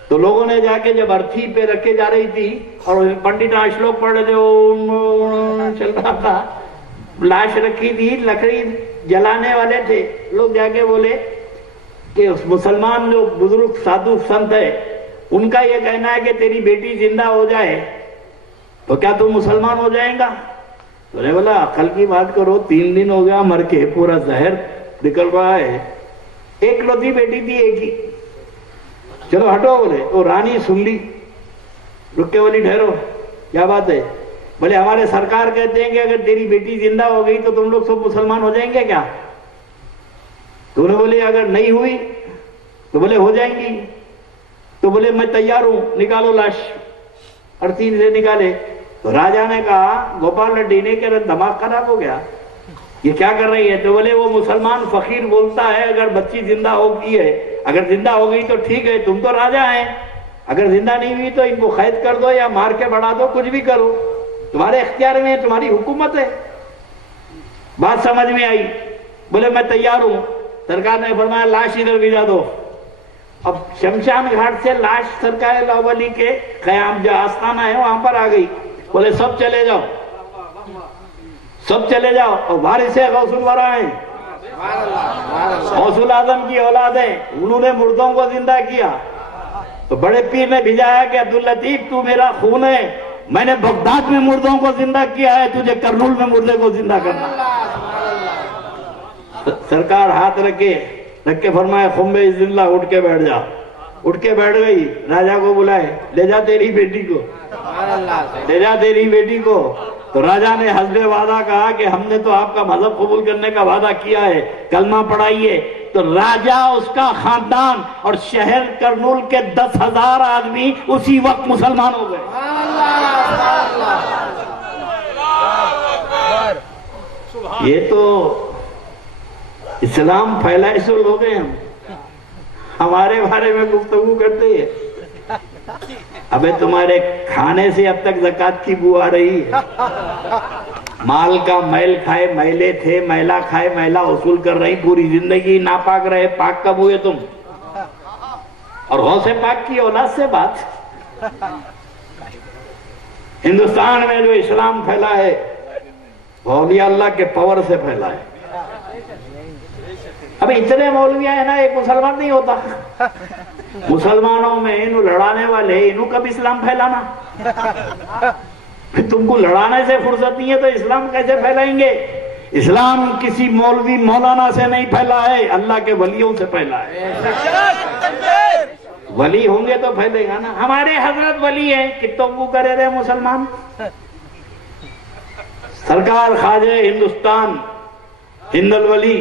تو لوگوں نے جا کے جب ارتھی پہ رکھے جا رہی تھی اور پنڈت شلوک پڑھ رہے تھے، چل رہا تھا، لاش رکھی تھی، لکڑی جلانے والے تھے، لوگ جا کے بولے کہ اس مسلمان جو بزرگ سادھو سنت ہے ان کا یہ کہنا ہے کہ تیری بیٹی زندہ ہو جائے تو کیا تم مسلمان ہو جائیں گا؟ تو نے بولا عقل کی بات کرو، 3 دن ہو گیا مر کے، پورا زہر نکل رہا ہے، ایک لوتی بیٹی تھی ایک ہی، چلو ہٹو۔ بولے وہ رانی سن لی، رک کے بولی ٹھہرو کیا بات ہے؟ بولے ہمارے سرکار کہتے ہیں کہ اگر تیری بیٹی زندہ ہو گئی تو تم لوگ سب مسلمان ہو جائیں گے کیا؟ تو انہوں نے بولے اگر نہیں ہوئی تو بولے ہو جائیں گی۔ تو بولے میں تیار ہوں، نکالو لاش۔ ارتھی سے نکالے تو راجہ نے کہا گوپال ریڈی نے کہ دماغ خراب ہو گیا، یہ کیا کر رہی ہے؟ تو بولے وہ مسلمان فقیر بولتا ہے اگر بچی زندہ ہوگی ہے، اگر زندہ ہو گئی تو ٹھیک ہے، تم تو راجہ ہیں، اگر زندہ نہیں ہوئی تو ان کو قید کر دو یا مار کے بڑھا دو، کچھ بھی کرو، تمہارے اختیار میں، تمہاری حکومت ہے۔ بات سمجھ میں آئی؟ بولے میں تیار ہوں۔ سرکار نے فرمایا لاش ادھر بھیجا دو۔ اب شمشان گھاٹ سے لاش سرکار لاہوری کے قیام جو آستانہ ہے وہاں پر آ گئی۔ بولے سب چلے جاؤ، سب چلے جاؤ، اور وارث غوث الورا ہیں، غوث الاعظم کی اولاد ہیں، انہوں نے مردوں کو زندہ کیا۔ تو بڑے پیر نے بھیجایا کہ عبداللطیف تو میرا خون ہے، میں نے بغداد میں مردوں کو زندہ کیا ہے، تجھے کرنول میں مردے کو زندہ کرنا۔ سرکار ہاتھ رکھ کے فرمایا خمبے عز اللہ اٹھ کے بیٹھ جا۔ اٹھ کے بیٹھ گئی، راجہ کو بلائے لے جا تیری بیٹی کو، لے جا تیری بیٹی کو۔ تو راجہ نے حسب وعدہ کہا کہ ہم نے تو آپ کا مذہب قبول کرنے کا وعدہ کیا ہے، کلمہ پڑھائیے۔ تو راجہ، اس کا خاندان اور شہر کرنول کے 10,000 آدمی اسی وقت مسلمان ہو گئے۔ یہ تو اسلام پھیلائے سو لوگ ہیں، ہمارے بارے میں گفتگو کرتے ہیں۔ ابے تمہارے کھانے سے اب تک زکوٰۃ کی بو آ رہی ہے، مال کا میل کھائے میلے تھے، میلا کھائے میلا وصول کر رہی، پوری زندگی ناپاک رہے، پاک کب ہوئے تم؟ اور غوث پاک کی اولاد سے بات۔ ہندوستان میں جو اسلام پھیلا ہے وہ اولیاء اللہ کے پاور سے پھیلا ہے۔ اب اتنے مولویاں ہیں نا، ایک مسلمان نہیں ہوتا۔ مسلمانوں میں انہوں لڑانے والے، انہوں کب اسلام پھیلانا؟ پھر تم کو لڑانے سے فرصت نہیں ہے تو اسلام کیسے پھیلائیں گے؟ اسلام کسی مولوی مولانا سے نہیں پھیلا ہے، اللہ کے ولیوں سے پھیلا ہے۔ ولی ہوں گے تو پھیلے گا نا۔ ہمارے حضرت ولی ہیں، کتوں کو کرے رہے مسلمان۔ سرکار خواجہ ہندوستان ہند الولی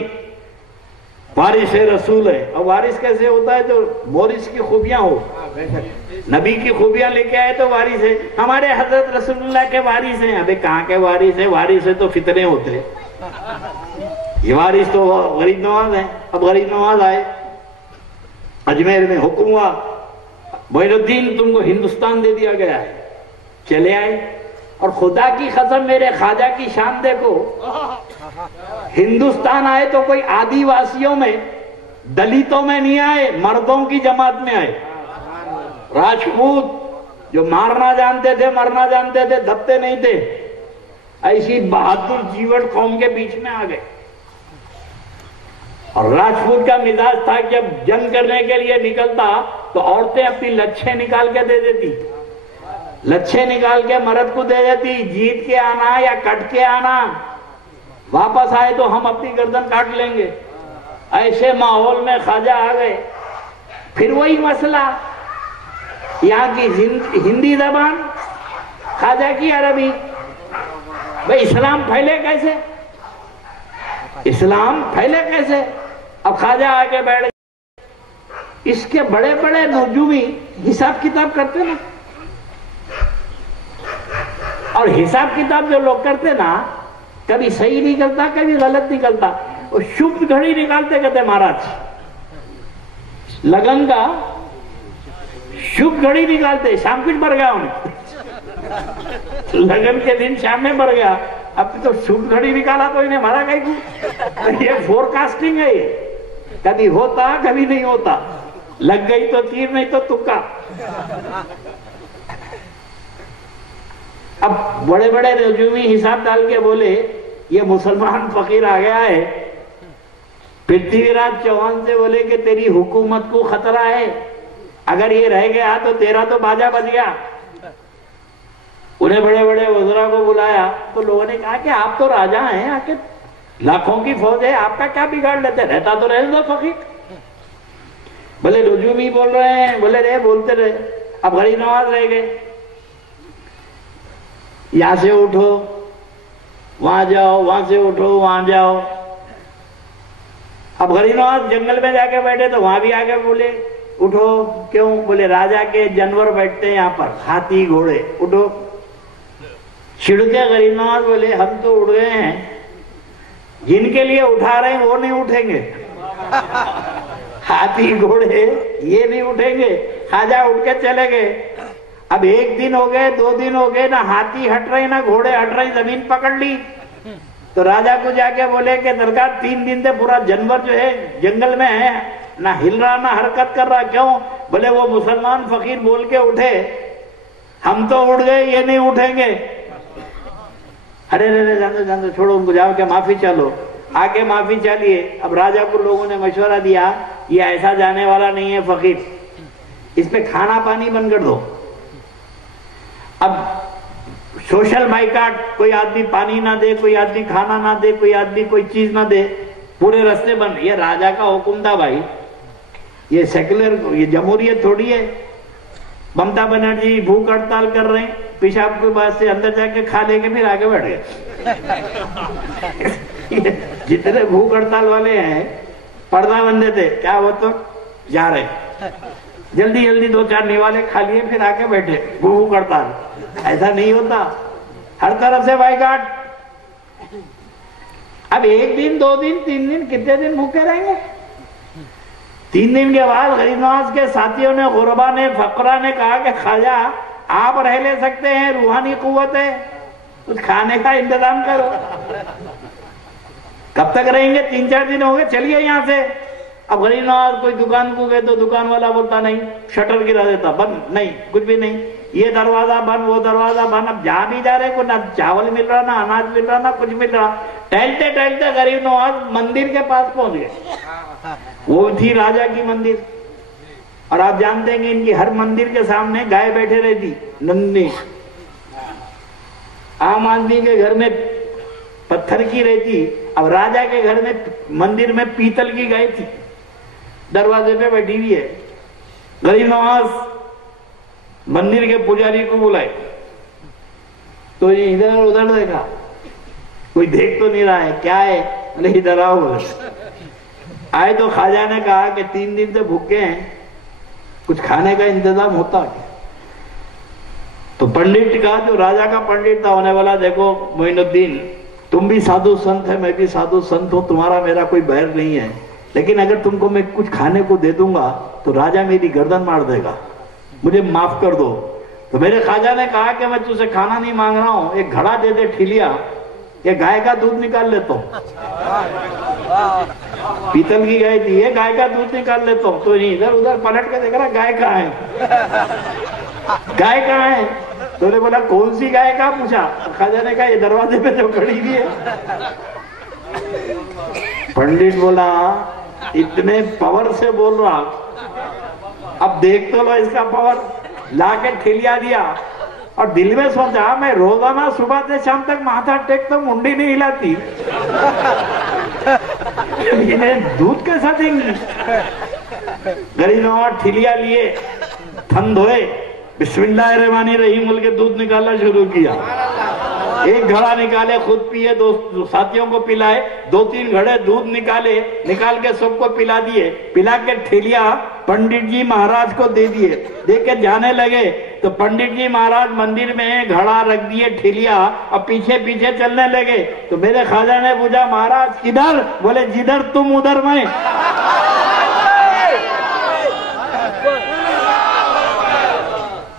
وارث رسول ہے۔ اور وارث کیسے ہوتا ہے؟ تو وارث کی خوبیاں ہو، نبی کی خوبیاں لے کے آئے تو وارث ہے۔ ہمارے حضرت رسول اللہ کے وارث ہیں۔ ابھی کہاں کے وارث ہے؟ وارث ہے تو فتنے ہوتے، یہ وارث تو غریب نواز ہیں۔ اب غریب نواز آئے، اجمیر میں حکم ہوا معین الدین تم کو ہندوستان دے دیا گیا ہے، چلے آئے۔ اور خدا کی قسم میرے خواجہ کی شان دیکھو، ہندوستان آئے تو کوئی آدی واسیوں میں، دلیتوں میں نہیں آئے، مردوں کی جماعت میں آئے۔ راجپوت جو مارنا جانتے تھے، مرنا جانتے تھے، دبتے نہیں تھے، ایسی بہادر جیوٹ قوم کے بیچ میں آ گئے۔ اور راجپوت کا مزاج تھا جب جنگ کرنے کے لیے نکلتا تو عورتیں اپنی لچھے نکال کے دے دیتی، لچھے نکال کے مرد کو دے دیتی، جیت کے آنا یا کٹ کے آنا، واپس آئے تو ہم اپنی گردن کاٹ لیں گے۔ ایسے ماحول میں خواجہ آ گئے۔ پھر وہی مسئلہ، یہاں کی ہندی زبان، خواجہ کی عربی، بھئی اسلام پھیلے کیسے؟ اسلام پھیلے کیسے؟ اب خواجہ آ کے بیٹھ گئے، اس کے بڑے بڑے نجومی حساب کتاب کرتے نا، اور حساب کتاب جو لوگ کرتے نا کبھی صحیح نکلتا کبھی غلط نکلتا. وہ شبھ گھڑی نکالتے کہتے مہاراج لگن کا شبھ گھڑی نکالتے. شام کچھ بڑھ گیا انہیں لگن کے دن شام میں بڑھ گیا. اب تو شبھ گھڑی نکالا تو انہیں مارا گئی کو. یہ فور کاسٹنگ ہے، یہ کبھی ہوتا کبھی نہیں ہوتا. لگ گئی تو تیر نہیں تو تکا. اب بڑے بڑے نجومی حساب ڈال کے بولے یہ مسلمان فقیر آ گیا ہے. پرتھوی راج چوہان سے بولے کہ تیری حکومت کو خطرہ ہے، اگر یہ رہ گیا تو تیرا تو باجا بج گیا. انہیں بڑے بڑے وزراء کو بلایا تو لوگوں نے کہا کہ آپ تو راجا ہیں، آخر لاکھوں کی فوج ہے، آپ کا کیا بگاڑ لیتے، رہتا تو رہے دو فقیر. بولے نجومی بول رہے ہیں، بولے رہے بولتے رہے. اب غریب نواز رہ گئے. یہاں سے اٹھو وہاں جاؤ، وہاں سے اٹھو وہاں جاؤ. اب غریب نواز جنگل میں جا کے بیٹھے تو وہاں بھی آگے بولے اٹھو. کیوں؟ بولے راجا کے جانور بیٹھتے ہیں یہاں پر، ہاتھی گھوڑے، اٹھو. چھڑکے غریب نواز بولے ہم تو اٹھ گئے ہیں، جن کے لیے اٹھا رہے ہیں وہ نہیں اٹھیں گے. ہاتھی گھوڑے یہ نہیں اٹھیں گے. خواجہ اٹھ کے چلے گئے. اب ایک دن ہو گئے، 2 دن ہو گئے، نہ ہاتھی ہٹ رہے نہ گھوڑے ہٹ رہے، زمین پکڑ لی. تو راجا کو جا کے بولے کہ درکار 3 دن سے پورا جانور جو ہے جنگل میں ہے، نہ ہل رہا نہ حرکت کر رہا. کیوں؟ بولے وہ مسلمان فقیر بول کے اٹھے، ہم تو اٹھ گئے یہ نہیں اٹھیں گے. ارے جاندو چھوڑو ان کو، جاؤ کہ معافی چالو. آگے معافی چالیے. اب راجا کو لوگوں نے مشورہ دیا یہ ایسا جانے والا نہیں ہے فقیر، اس پہ کھانا پانی بند کر دو. اب سوشل بائیکاٹ، کوئی آدمی پانی نہ دے، کوئی آدمی کھانا نہ دے، کوئی آدمی کوئی چیز نہ دے، پورے رستے بند. یہ راجا کا حکم تھا بھائی، یہ سیکولر، یہ جمہوریت تھوڑی ہے. ممتا بنرجی بھوک ہڑتال کر رہے ہیں، پیشاب کے بعد سے اندر جا کے کھا لے کے پھر آگے بڑھ گئے. جتنے بھوک ہڑتال والے ہیں پردہ بندے تھے، کیا وہ تو جا رہے جلدی جلدی 2-4 نیوالے کھا لیے پھر آ کے بیٹھے. بھوک ہڑتال ایسا نہیں ہوتا، ہر طرف سے بائیکاٹ. اب 1 دن 2 دن 3 دن کتنے دن بھوکے رہیں گے؟ 3 دن کے بعد غریب نواز کے ساتھیوں نے، غربا نے، فقرا نے کہا کہ خواجہ آپ رہ لے سکتے ہیں، روحانی قوت ہے، کچھ کھانے کا انتظام کرو. کب تک رہیں گے؟ 3-4 دن ہو گئے، چلیے یہاں سے. اب غریب نواز کوئی دکان کو گئے تو دکان والا بولتا نہیں، شٹر گرا دیتا، بند نہیں، کچھ بھی نہیں، یہ دروازہ بند وہ دروازہ بند. اب جہاں بھی جا رہے کو نہ چاول مل رہا نہ اناج مل رہا نہ کچھ مل رہا. ٹہلتے ٹہلتے غریب نواز مندر کے پاس پہنچ گئے. وہ تھی راجا کی مندر، اور آپ جانتے ہیں کہ ان کی ہر مندر کے سامنے گائے بیٹھے رہتی نندی. عام آدمی کے گھر میں پتھر کی رہتی، اب راجا کے گھر میں مندر میں پیتل کی گائے تھی، دروازے پہ بیٹھی ہوئی ہے. غریب نواز مندر کے پجاری کو بلائے تو یہ ادھر ادھر دیکھا، کوئی دیکھ تو نہیں رہا ہے، کیا ہے؟ بولے ادھر آؤ. آئے تو خواجہ نے کہا کہ 3 دن سے بھوکے ہیں، کچھ کھانے کا انتظام ہوتا کیا؟ تو پنڈت کا، جو راجا کا پنڈت تھا، ہونے والا، دیکھو معین الدین تم بھی سادھو سنت ہے، میں بھی سادھو سنت ہوں، تمہارا میرا کوئی بیر نہیں ہے، لیکن اگر تم کو میں کچھ کھانے کو دے دوں گا تو راجا میری گردن مار دے گا، مجھے معاف کر دو. تو میرے خواجہ نے کہا کہ میں تجھے کھانا نہیں مانگ رہا ہوں، ایک گھڑا دے دے ٹھیلیا، یہ گائے کا دودھ نکال لیتا ہوں. پیتل کی گائے تھی، یہ گائے کا دودھ نکال لیتا ہوں. تو ادھر ادھر پلٹ کے دیکھ رہا گائے کہاں ہے، گائے کہاں ہے؟ تو نے بولا کون سی گائے کا پوچھا. خواجہ نے کہا یہ دروازے پہ جو کھڑی ہوئی ہے. پنڈت بولا اتنے پاور سے بول رہا، اب دیکھ تو لو اس کا پاور. لا کے ٹھیلیا دیا اور دل میں سوچا میں روزانہ صبح سے شام تک ماتھا ٹیکتا ہوں، منڈی نہیں ہلاتی، انہیں دودھ کیسا دیں گی. غریب نواز ٹھیلیا لیے، تھن دھوئے، بسم اللہ الرحمن الرحیم بول کے دودھ نکالنا شروع کیا. ایک گھڑا نکالے خود پیے, دو ساتھیوں کو پلائے, 2-3 گھڑے دودھ نکال کے سب کو پلا دیے, پلا کے ٹھیلیا پنڈت جی مہاراج کو دے دیے, دے کے جانے لگے تو پنڈت جی مہاراج مندر میں گھڑا رکھ دیے ٹھیلیا اور پیچھے پیچھے چلنے لگے. تو میرے خواجہ نے پوچھا مہاراج کدھر؟ بولے جدھر تم ادھر میں.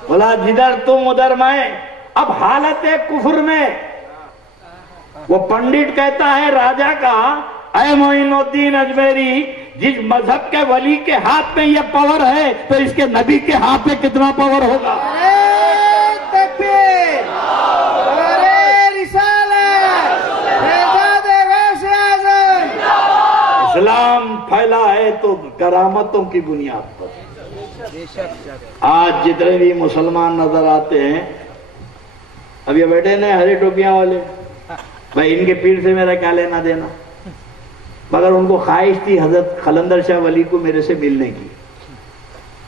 بولا جدھر تم ادھر میں. اب حالت کفر میں وہ پنڈت کہتا ہے راجہ کا, اے معین الدین اجمیری, جس مذہب کے ولی کے ہاتھ میں یہ پاور ہے تو اس کے نبی کے ہاتھ میں کتنا پاور ہوگا؟ اسلام پھیلا ہے تو کرامتوں کی بنیاد پر. آج جتنے بھی مسلمان نظر آتے ہیں, اب یہ بیٹھے نا ہری ٹوپیاں والے, بھائی ان کے پیر سے میرا کیا لینا دینا, مگر ان کو خواہش تھی حضرت قلندر شاہ ولی کو میرے سے ملنے کی.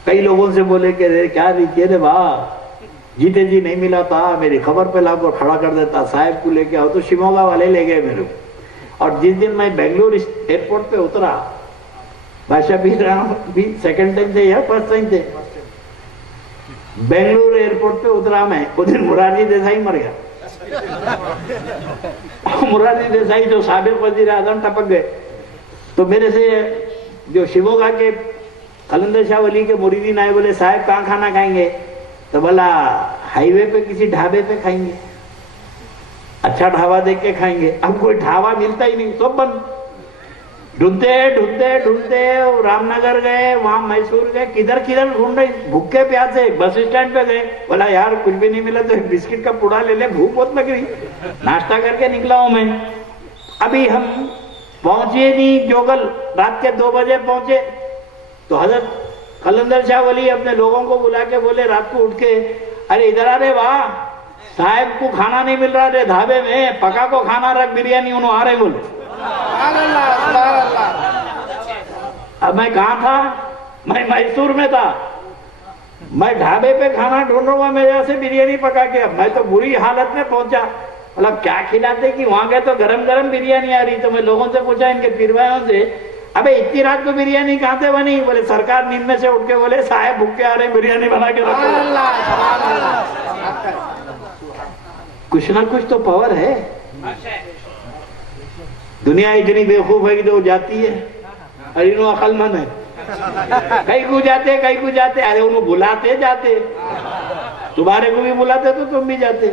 کئی لوگوں سے بولے کہ کیا دیکھیے رے بھائی, جیتے جی نہیں ملا تھا, میری خبر پہ لا کر کھڑا کر دیتا, صاحب کو لے کے آؤ. تو شیموگا والے لے گئے میرے کو. اور جس دن میں بنگلور ایئرپورٹ پہ اترا, بادشاہ بھی رہا بھی سیکنڈ ٹائم تھے یا فرسٹ ٹائم تھے, بنگلور ایئرپورٹ پہ اترا میں, وہ دن مرارجی دیسائی مر گیا. مرارجی دیسائی جو سابق وزیر اعظم ٹپک گئے. تو میرے سے جو شیموگا کے قلندر شاہ ولی کے مریدین آئے, بولے صاحب کہاں کھانا کھائیں گے؟ تو بولا ہائی وے پہ کسی ڈھابے پہ کھائیں گے, اچھا ڈھابا دیکھ کے کھائیں گے. اب کوئی ڈھابا ملتا ہی نہیں, سب بند. ڈھونڈتے ڈھونڈتے ڈھونڈتے رام نگر گئے, وہاں میسور گئے, کدھر کدھر ڈھونڈ رہے, بھوکے پیاسے. بس اسٹینڈ پہ گئے, بولا یار کچھ بھی نہیں ملا تو ایک بسکٹ کا پوڑا لے لے, بھوک بہت لگ رہی. ناشتہ کر کے نکلا ہوں میں. ابھی ہم پہنچے نہیں جوگل, رات کے 2 بجے پہنچے. تو حضرت قلندر شاہ ولی اپنے لوگوں کو بلا کے بولے رات کو اٹھ کے, ارے ادھر آ رہے واہ, صاحب کو کھانا نہیں مل رہا رے دھابے میں, پکا کو کھانا رکھ بریانی, انہوں آ رہے بولے. اب میں کہاں تھا؟ میں میسور میں تھا. میں ڈھابے پہ کھانا ڈھونڈ رہا ہوں, میرے یہاں سے بریانی پکا کے. اب میں تو بری حالت میں پہنچا, مطلب کیا کھلاتے کہ وہاں گئے تو گرم گرم بریانی آ رہی. تو میں لوگوں سے پوچھا ان کے پیروایوں سے, ابے اتنی رات کو بریانی کہاں سے بنی؟ بولے سرکار نیند میں سے اٹھ کے بولے صاحب بھوکے آ رہے, بریانی بنا کے رکھو. کچھ نہ کچھ تو پاور ہے. دنیا اتنی بیوقوف ہے کہ جو جاتی ہے, اور انہوں عقل مند ہے. کئی کو جاتے, کئی کو جاتے, ارے انہوں بلاتے جاتے, تمہارے کو بھی بلاتے تو تم بھی جاتے.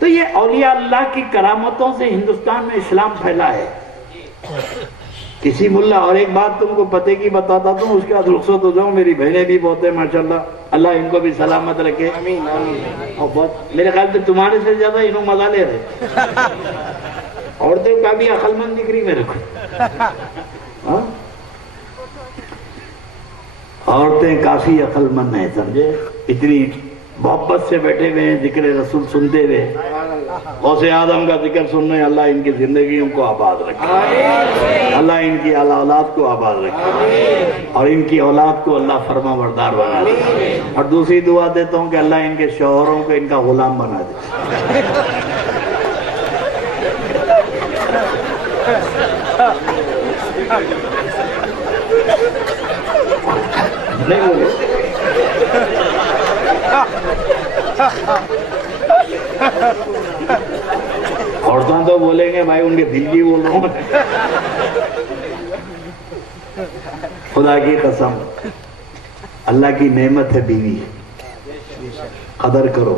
تو یہ اولیاء اللہ کی کرامتوں سے ہندوستان میں اسلام پھیلا ہے. کسی ملا, اور ایک بات تم کو پتے کی بتاتا ہوں, اس کے بعد رخصت ہو جاؤں. میری بہنیں بھی بہت ہیں ماشاءاللہ, اللہ ان کو بھی سلامت رکھے. اور بہت میرے خیال سے تمہارے سے زیادہ انہوں مزہ لے رہے. عورتیں کا بھی عقل مند دکھ رہی میرے کو, عورتیں کافی عقل مند ہیں, سمجھے, اتنی محبت سے بیٹھے ہوئے ہیں, ذکر رسول سنتے ہوئے. غوث اعظم کا ذکر سننے, اللہ ان کی زندگیوں کو آباد رکھے, اللہ ان کی اولاد کو آباد رکھے, اور ان کی اولاد کو اللہ فرما بردار بنا دے. اور دوسری دعا دیتا ہوں کہ اللہ ان کے شوہروں کو ان کا غلام بنا دے. نہیں بولے عورتوں تو بولیں گے بھائی, ان کے دل کی بول رہا ہوں. خدا کی قسم, اللہ کی نعمت ہے بیوی, قدر کرو.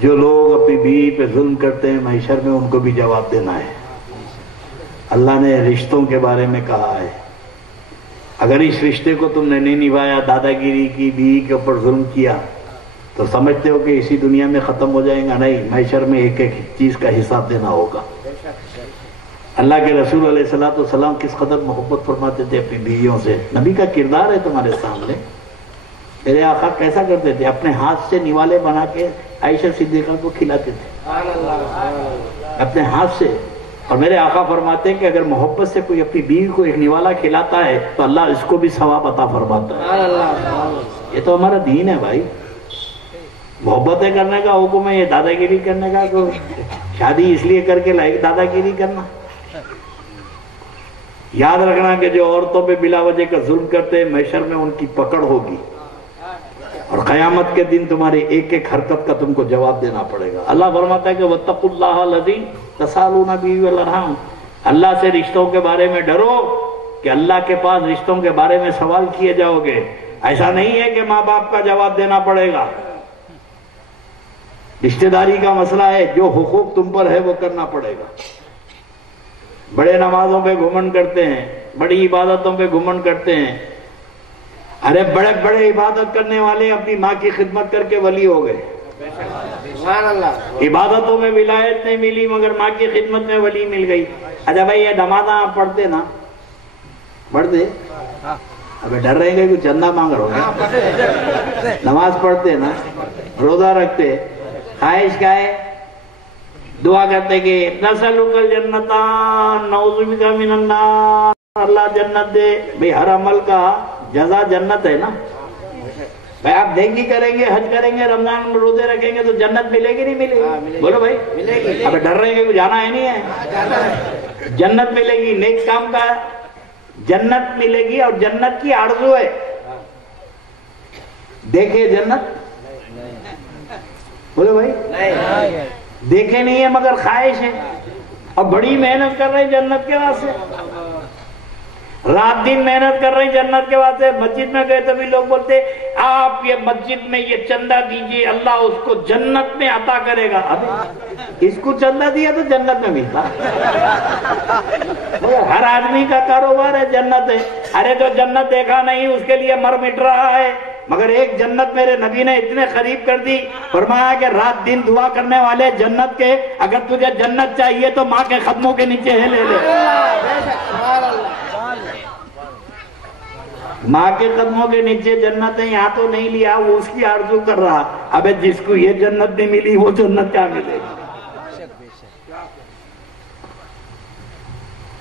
جو لوگ اپنی بیوی پہ ظلم کرتے ہیں, محشر میں ان کو بھی جواب دینا ہے. اللہ نے رشتوں کے بارے میں کہا ہے, اگر اس رشتے کو تم نے نہیں نبھایا, دادا گیری کی, بیوی کے اوپر ظلم کیا, تو سمجھتے ہو کہ اسی دنیا میں ختم ہو جائیں گا؟ نہیں, محشر میں ایک ایک چیز کا حساب دینا ہوگا. اللہ کے رسول علیہ الصلوۃ والسلام کس قدر محبت فرماتے تھے اپنی بیویوں سے. نبی کا کردار ہے تمہارے سامنے. میرے آقا کیسا کرتے تھے, اپنے ہاتھ سے نوالے بنا کے عائشہ صدیقہ کو کھلاتے تھے, اپنے ہاتھ سے. اور میرے آقا فرماتے ہیں کہ اگر محبت سے کوئی اپنی بیوی کو ایک نوالا کھلاتا ہے تو اللہ اس کو بھی ثواب عطا فرماتا ہے. یہ تو ہمارا دین ہے بھائی. محبتیں کرنے کا حکم ہے، یہ دادا گیری کرنے کا؟ تو شادی اس لیے کر کے لائے دادا گیری کرنا؟ یاد رکھنا کہ جو عورتوں پہ بلا وجہ کا ظلم کرتے ہیں محشر میں ان کی پکڑ ہوگی، اور قیامت کے دن تمہاری ایک ایک حرکت کا تم کو جواب دینا پڑے گا۔ اللہ فرماتا ہے کہ وَاتَّقُوا اللَّهَ الَّذِي تَسَأَلُونَ بِهِ وَالْأَرْحَامَ، اللہ سے رشتوں کے بارے میں ڈرو کہ اللہ کے پاس رشتوں کے بارے میں سوال کیے جاؤ گے۔ ایسا نہیں ہے کہ ماں باپ کا جواب دینا پڑے گا، رشتہ داری کا مسئلہ ہے، جو حقوق تم پر ہے وہ کرنا پڑے گا۔ بڑے نمازوں پہ گھمنڈ کرتے ہیں، بڑی عبادتوں پہ گھمنڈ کرتے ہیں، ارے بڑے بڑے عبادت کرنے والے اپنی ماں کی خدمت کر کے ولی ہو گئے۔ عبادتوں میں ولایت نہیں ملی مگر ماں کی خدمت میں ولی مل گئی۔ اچھا بھائی یہ نماز آپ پڑھتے نا؟ پڑھتے؟ ابھی ڈر رہے ہیں کہ چندہ مانگ رہے ہو؟ نماز پڑھتے نا، روزہ رکھتے، خواہش کیا ہے؟ دعا کرتے کہ نسألک الجنت نعوذ بک من النار، اللہ جنت دے۔ بھئی ہر عمل کا جزا جنت ہے نا۔ بھائی آپ نیکی کریں گے، حج کریں گے، رمضان میں روزے رکھیں گے تو جنت ملے گی نہیں ملے گی؟ بولو بھائی ملے گی۔ اب ڈر رہے ہیں کہ جانا ہے نہیں ہے؟ جنت ملے گی، نیک کام کا جنت ملے گی، اور جنت کی آرزو ہے۔ دیکھے جنت؟ بولو بھائی دیکھے نہیں ہے مگر خواہش ہے، اور بڑی محنت کر رہے ہیں جنت کے واسطے، رات دن محنت کر رہے ہیں جنت کے واسطے۔ مسجد میں گئے تو بھی لوگ بولتے آپ یہ مسجد میں یہ چندہ دیجئے، اللہ اس کو جنت میں عطا کرے گا۔ ابھی اس کو چندہ دیا تو جنت میں ملتا؟ ہر آدمی کا کاروبار ہے جنت ہے۔ ارے جو جنت دیکھا نہیں اس کے لیے مر مٹ رہا ہے، مگر ایک جنت میرے نبی نے اتنے قریب کر دی، فرمایا کہ رات دن دعا کرنے والے جنت کے، اگر تجھے جنت چاہیے تو ماں کے قدموں کے نیچے ہے لے لے۔ ماں کے قدموں کے نیچے جنت ہے، یہاں تو نہیں لیا، وہ اس کی آرزو کر رہا۔ ابے جس کو یہ جنت نہیں ملی وہ جنت کیا ملے گی؟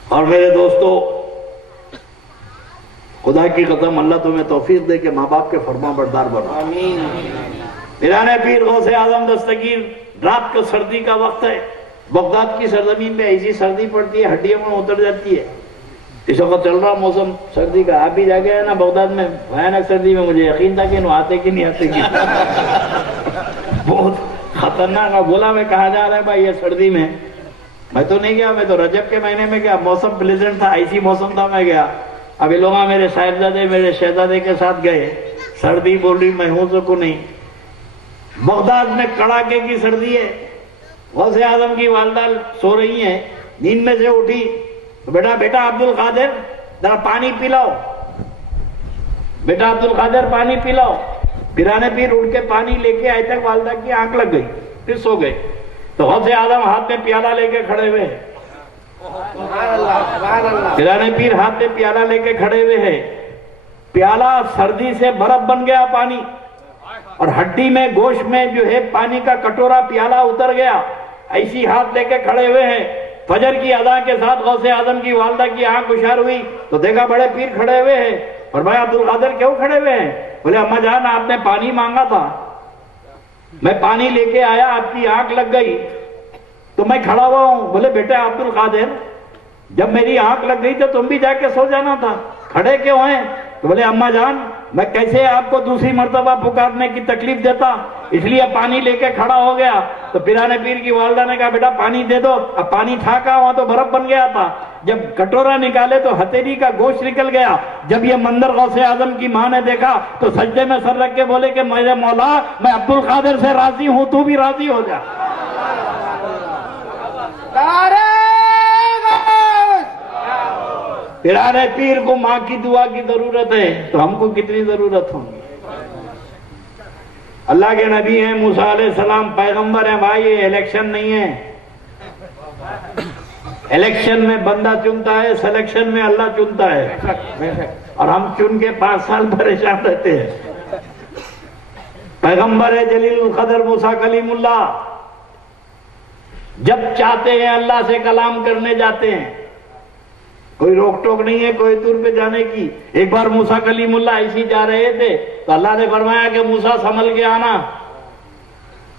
اور میرے دوستو خدا کی قسم اللہ تمہیں توفیق دے کہ ماں باپ کے فرما بردار بنو۔ پیرانے پیر غوث اعظم دستگیر، رات کو سردی کا وقت ہے، بغداد کی سرزمین پہ ایسی سردی پڑتی ہے ہڈیوں میں اتر جاتی ہے۔ اس وقت چل رہا موسم سردی کا، آپ بھی جا گئے نا بغداد میں، بھیانک سردی میں، مجھے یقین تھا کہ آتے کہ نہیں آتے کی بہت خطرناک۔ بولا میں کہاں جا رہا ہے بھائی یہ سردی میں؟ میں تو نہیں گیا، میں تو رجب کے مہینے میں گیا، موسم پلیزنٹ تھا، ایسی موسم تھا میں گیا۔ ابھی لوگ میرے صاحبزادے میرے شہزادے کے ساتھ گئے، سردی بول رہی میں ہوں سکوں نہیں۔ بغداد میں کڑاکے کی سردی ہے، غوث اعظم کی والدہ سو رہی ہیں، نیند میں سے اٹھی، بیٹا عبد القادر ذرا پانی پلاؤ، بیٹا عبد القادر پانی پلاؤ۔ پیرانے پیر اٹھ کے پانی لے کے آئے تک والدہ کی آنکھ لگ گئی، پھر سو گئے۔ تو غوث اعظم ہاتھ میں پیالہ لے کے کھڑے ہوئے ہیں، پیرانے پیر ہاتھ میں پیالہ لے کے کھڑے ہوئے ہیں، پیالہ سردی سے برف بن گیا پانی، اور ہڈی میں گوشت میں جو ہے پانی کا کٹورا پیالہ اتر گیا، ایسی ہاتھ لے کے کھڑے ہوئے ہیں۔ فجر کی اذان کے ساتھ غوث اعظم کی والدہ کی آنکھ اشار ہوئی تو دیکھا بڑے پیر کھڑے ہوئے ہیں، اور بھائی عبد القادر کیوں کھڑے ہوئے ہیں؟ بولے اماں جان آپ نے پانی مانگا تھا، میں پانی لے کے آیا، آپ کی آنکھ لگ گئی تو میں کھڑا ہوا ہوں۔ بولے بیٹا عبد القادر جب میری آنکھ لگ گئی تو تم بھی جا کے سو جانا تھا، کھڑے کیوں ہیں؟ تو بولے اماں جان میں کیسے آپ کو دوسری مرتبہ پکارنے کی تکلیف دیتا، اس لیے پانی لے کے کھڑا ہو گیا۔ تو پیرانے پیر کی والدہ نے کہا بیٹا پانی دے دو۔ اب پانی تھا کہاں، وہاں تو برف بن گیا تھا۔ جب کٹورا نکالے تو ہتھیلی کا گوشت نکل گیا۔ جب یہ منظر غوث اعظم کی ماں نے دیکھا تو سجدے میں سر رکھ کے بولے کہ میرے مولا میں عبد القادر سے راضی ہوں، تو بھی راضی ہو جا۔ پیرانے پیر کو ماں کی دعا کی ضرورت ہے تو ہم کو کتنی ضرورت ہوگی؟ اللہ کے نبی ہیں موسیٰ علیہ السلام، پیغمبر ہیں بھائی، یہ الیکشن نہیں ہے۔ الیکشن میں بندہ چنتا ہے، سلیکشن میں اللہ چنتا ہے، اور ہم چن کے 5 سال پریشان رہتے ہیں۔ پیغمبر ہے جلیل القدر موسیٰ کلیم اللہ، جب چاہتے ہیں اللہ سے کلام کرنے جاتے ہیں، کوئی روک ٹوک نہیں ہے کوئی دور پہ جانے کی۔ ایک بار موسیٰ کلیم اللہ ایسی جا رہے تھے تو اللہ نے فرمایا کہ موسیٰ سنبھل کے آنا،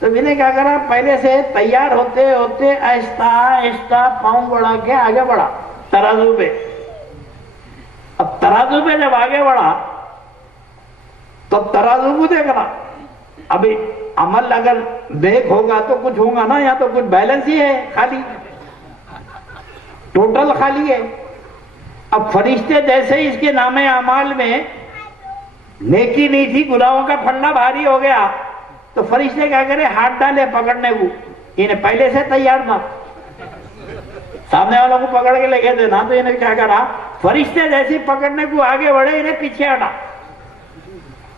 تو میں نے کیا کرا، پہلے سے تیار ہوتے ہوتے آہستہ آہستہ پاؤں بڑھا کے آگے بڑھا ترازو پہ. اب ترازو پہ جب آگے بڑھا تو ترازو کو دیکھنا. ابھی عمل اگر نیک ہوگا تو کچھ ہوگا نا، یا تو کچھ بیلنس ہی ہے، خالی ٹوٹل خالی ہے. اب فرشتے جیسے ہی اس کے نام اعمال میں نیکی نہیں تھی، گناہوں کا پھنڈا بھاری ہو گیا، تو فرشتے کیا کرے، ہاتھ ڈالے پکڑنے کو. انہیں پہلے سے تیار تھا، سامنے والوں کو پکڑ کے لے گئے تھے نا، تو انہیں کیا کرا، فرشتے جیسے پکڑنے کو آگے بڑھے، انہیں پیچھے ہٹا.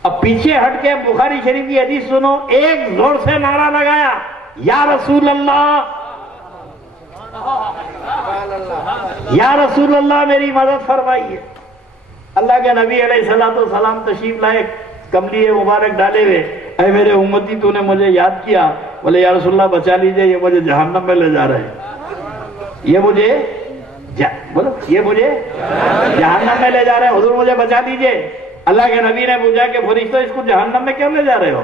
اب پیچھے ہٹ کے بخاری شریف کی حدیث سنو، ایک زور سے نعرہ لگایا، یا رسول اللہ، یا رسول اللہ میری مدد فرمائیے. اللہ کے نبی علیہ السلام تشریف لائے، کملی مبارک ڈالے ہوئے، اے میرے امتی تو نے مجھے یاد کیا؟ بولے یا رسول اللہ بچا لیجئے، یہ مجھے جہنم میں لے جا رہے ہیں، یہ مجھے جہنم میں لے جا رہے ہیں، حضور مجھے بچا لیجئے. اللہ کے نبی نے پوچھا کہ فرشتوں اس کو جہنم میں کیوں لے جا رہے ہو؟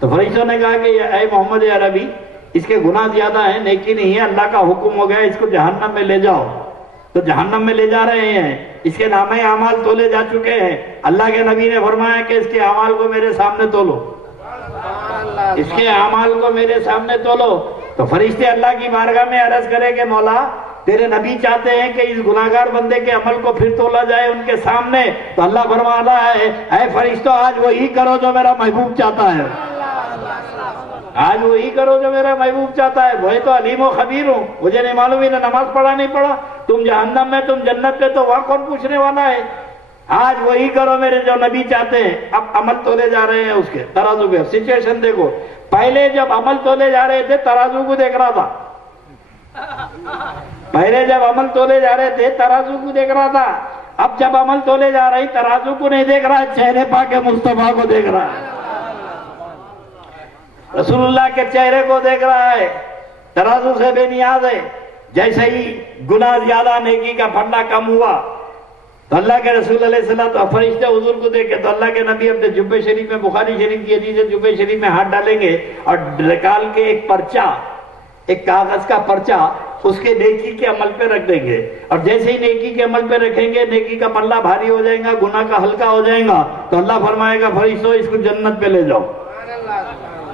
تو فرشتوں نے کہا کہ اے محمد عربی، اس کے گناہ زیادہ ہیں، نیکی نہیں ہے، اللہ کا حکم ہو گیا اس کو جہنم میں لے جاؤ. تو جہنم میں لے جا رہے ہیں، اس کے نامہ اعمال تولے جا چکے ہیں. اللہ کے نبی نے فرمایا کہ اس کے اعمال کو میرے سامنے تولو، اس کے اعمال کو میرے سامنے تولو. تو فرشتے اللہ کی بارگاہ میں عرض کرے کہ مولا تیرے نبی چاہتے ہیں کہ اس گناہگار بندے کے عمل کو پھر تولا جائے ان کے سامنے. تو اللہ فرما رہا ہے اے فرشتوں آج وہی کرو جو میرا محبوب چاہتا ہے، آج وہی کرو جو میرا محبوب چاہتا ہے. وہی تو علیم و خبیر ہوں، مجھے نہیں معلوم انہیں نماز پڑھا نہیں پڑھا، تم جہنم میں تم جنت پہ، تو وہاں کون پوچھنے والا ہے. آج وہی کرو میرے جو نبی چاہتے ہیں. اب عمل تولے جا رہے ہیں اس کے ترازو پہ. سچویشن دیکھو، پہلے جب عمل تولے جا رہے تھے ترازو کو دیکھ رہا تھا، پہلے جب عمل تولے جا رہے تھے ترازو کو دیکھ رہا تھا. اب جب عمل تولے جا رہے ترازو کو نہیں دیکھ رہا ہے، چہرے پاک مصطفیٰ کو دیکھ رہا ہے، رسول اللہ کے چہرے کو دیکھ رہا ہے. ترازو سے بے نیاز ہے. جیسے ہی گناہ زیادہ نیکی کا پھنڈا کم ہوا تو اللہ کے رسول علیہ السلام تو فرشتے حضور کو دیکھے تو اللہ کے نبی اپنے جبے شریف میں، بخاری شریف کی حدیث ہے، جبے شریف میں ہاتھ ڈالیں گے اور نکال کے ایک پرچہ، ایک کاغذ کا پرچہ اس کے نیکی کے عمل پہ رکھ دیں گے. اور جیسے ہی نیکی کے عمل پہ رکھیں گے نیکی کا پلہ بھاری ہو جائے گا، گناہ کا ہلکا ہو جائے گا. تو اللہ فرمائے گا فرشتوں اس کو جنت پہ لے جاؤ،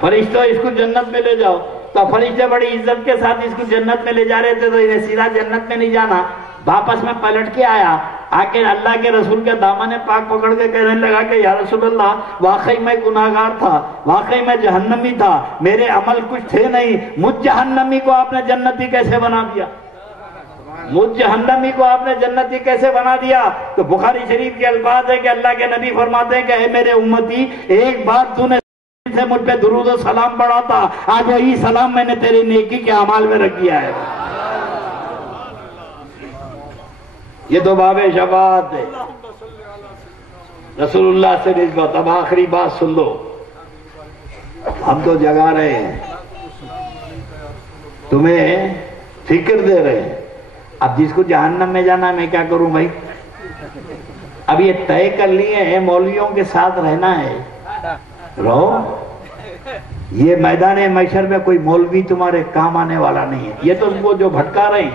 فرشتوں اس کو جنت میں لے جاؤ. تو فرشتے بڑی عزت کے ساتھ اس کو جنت میں لے جا رہے تھے، تو انہیں سیدھا جنت میں نہیں جانا، واپس میں پلٹ کے آیا، آ کے اللہ کے رسول کے دامن پاک پکڑ کے کہنے لگا کہ یا رسول اللہ واقعی میں گناہگار تھا، واقعی میں جہنمی تھا، میرے عمل کچھ تھے نہیں، مجھ جہنمی کو آپ نے جنتی کیسے بنا دیا، مجھ جہنمی کو آپ نے جنتی کیسے بنا دیا. تو بخاری شریف کے الفاظ ہے کہ اللہ کے نبی فرماتے ہیں کہ اے میرے امتی، ایک بار تو نے سے مجھ پہ درود و سلام پڑھا تھا، آج وہی سلام میں نے تیری نیکی کے اعمال میں رکھ دیا ہے. یہ تو باب شفاعت ہے، رسول اللہ سے نسبت. اب آخری بات سن لو، ہم تو جگا رہے ہیں، تمہیں فکر دے رہے ہیں. اب جس کو جہنم میں جانا میں کیا کروں بھائی؟ اب یہ طے کر لیے ہیں مولویوں کے ساتھ رہنا ہے، رہو. یہ میدان محشر میں کوئی مولوی تمہارے کام آنے والا نہیں ہے. یہ تو تم کو جو بھٹکا رہے ہیں،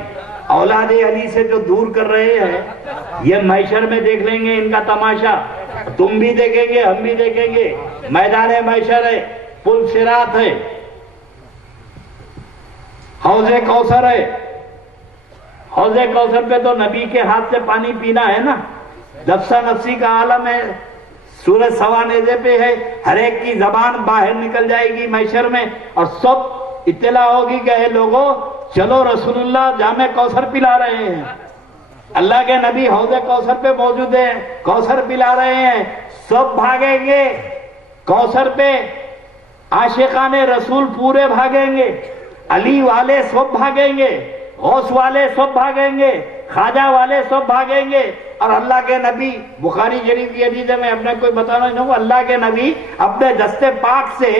اولاد علی سے جو دور کر رہے ہیں، یہ محشر میں دیکھ لیں گے ان کا تماشا. تم بھی دیکھیں گے، ہم بھی دیکھیں گے. میدان محشر ہے، پل صراط ہے، حوض کوثر ہے. حوض کوثر پہ تو نبی کے ہاتھ سے پانی پینا ہے نا. نفسا نفسی کا عالم ہے، سورج سوا نیزے پہ ہے، ہر ایک کی زبان باہر نکل جائے گی محشر میں، اور سب اطلاع ہوگی کہ اے لوگوں چلو رسول اللہ جام کوثر پلا رہے ہیں. اللہ کے نبی حوض کوثر پہ موجود ہیں، کوثر پلا رہے ہیں. سب بھاگیں گے کوثر پہ، عاشقان رسول پورے بھاگیں گے، علی والے سب بھاگیں گے، غوث والے سب بھاگیں گے، خواجہ والے سب بھاگیں گے. اور اللہ کے نبی، بخاری شریف کی حدیث میں اپنے کوئی بتانا نہیں ہوں، اللہ کے نبی اپنے دستے پاک سے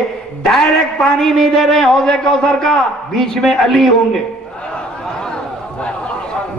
ڈائریکٹ پانی نہیں دے رہے حوض کوثر کا، بیچ میں علی ہوں گے،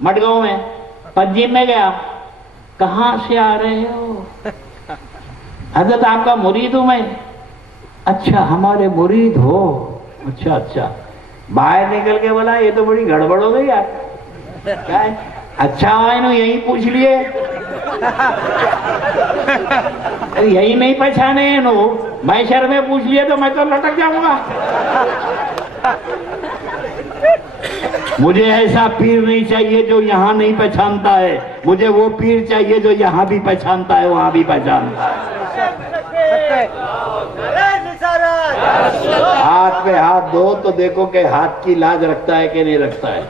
مڈگاؤں میں، پنجیم میں گیا، کہاں سے آ رہے ہو؟ حضرت آپ کا مرید ہوں میں۔ اچھا ہمارے مرید ہو، اچھا اچھا۔ باہر نکل کے بولا یہ تو بڑی گڑبڑ ہو گئی یار، کیا ہے؟ اچھا انہوں یہی پوچھ لیے، یہی نہیں پہچانے انہوں، میں شہر میں پوچھ لیے تو میں تو لٹک جاؤں گا۔ مجھے ایسا پیر نہیں چاہیے جو یہاں نہیں پہچانتا ہے، مجھے وہ پیر چاہیے جو یہاں بھی پہچانتا ہے وہاں بھی پہچانتا ہے۔ ہاتھ میں ہاتھ دو تو دیکھو کہ ہاتھ کی لاج رکھتا ہے کہ نہیں رکھتا ہے۔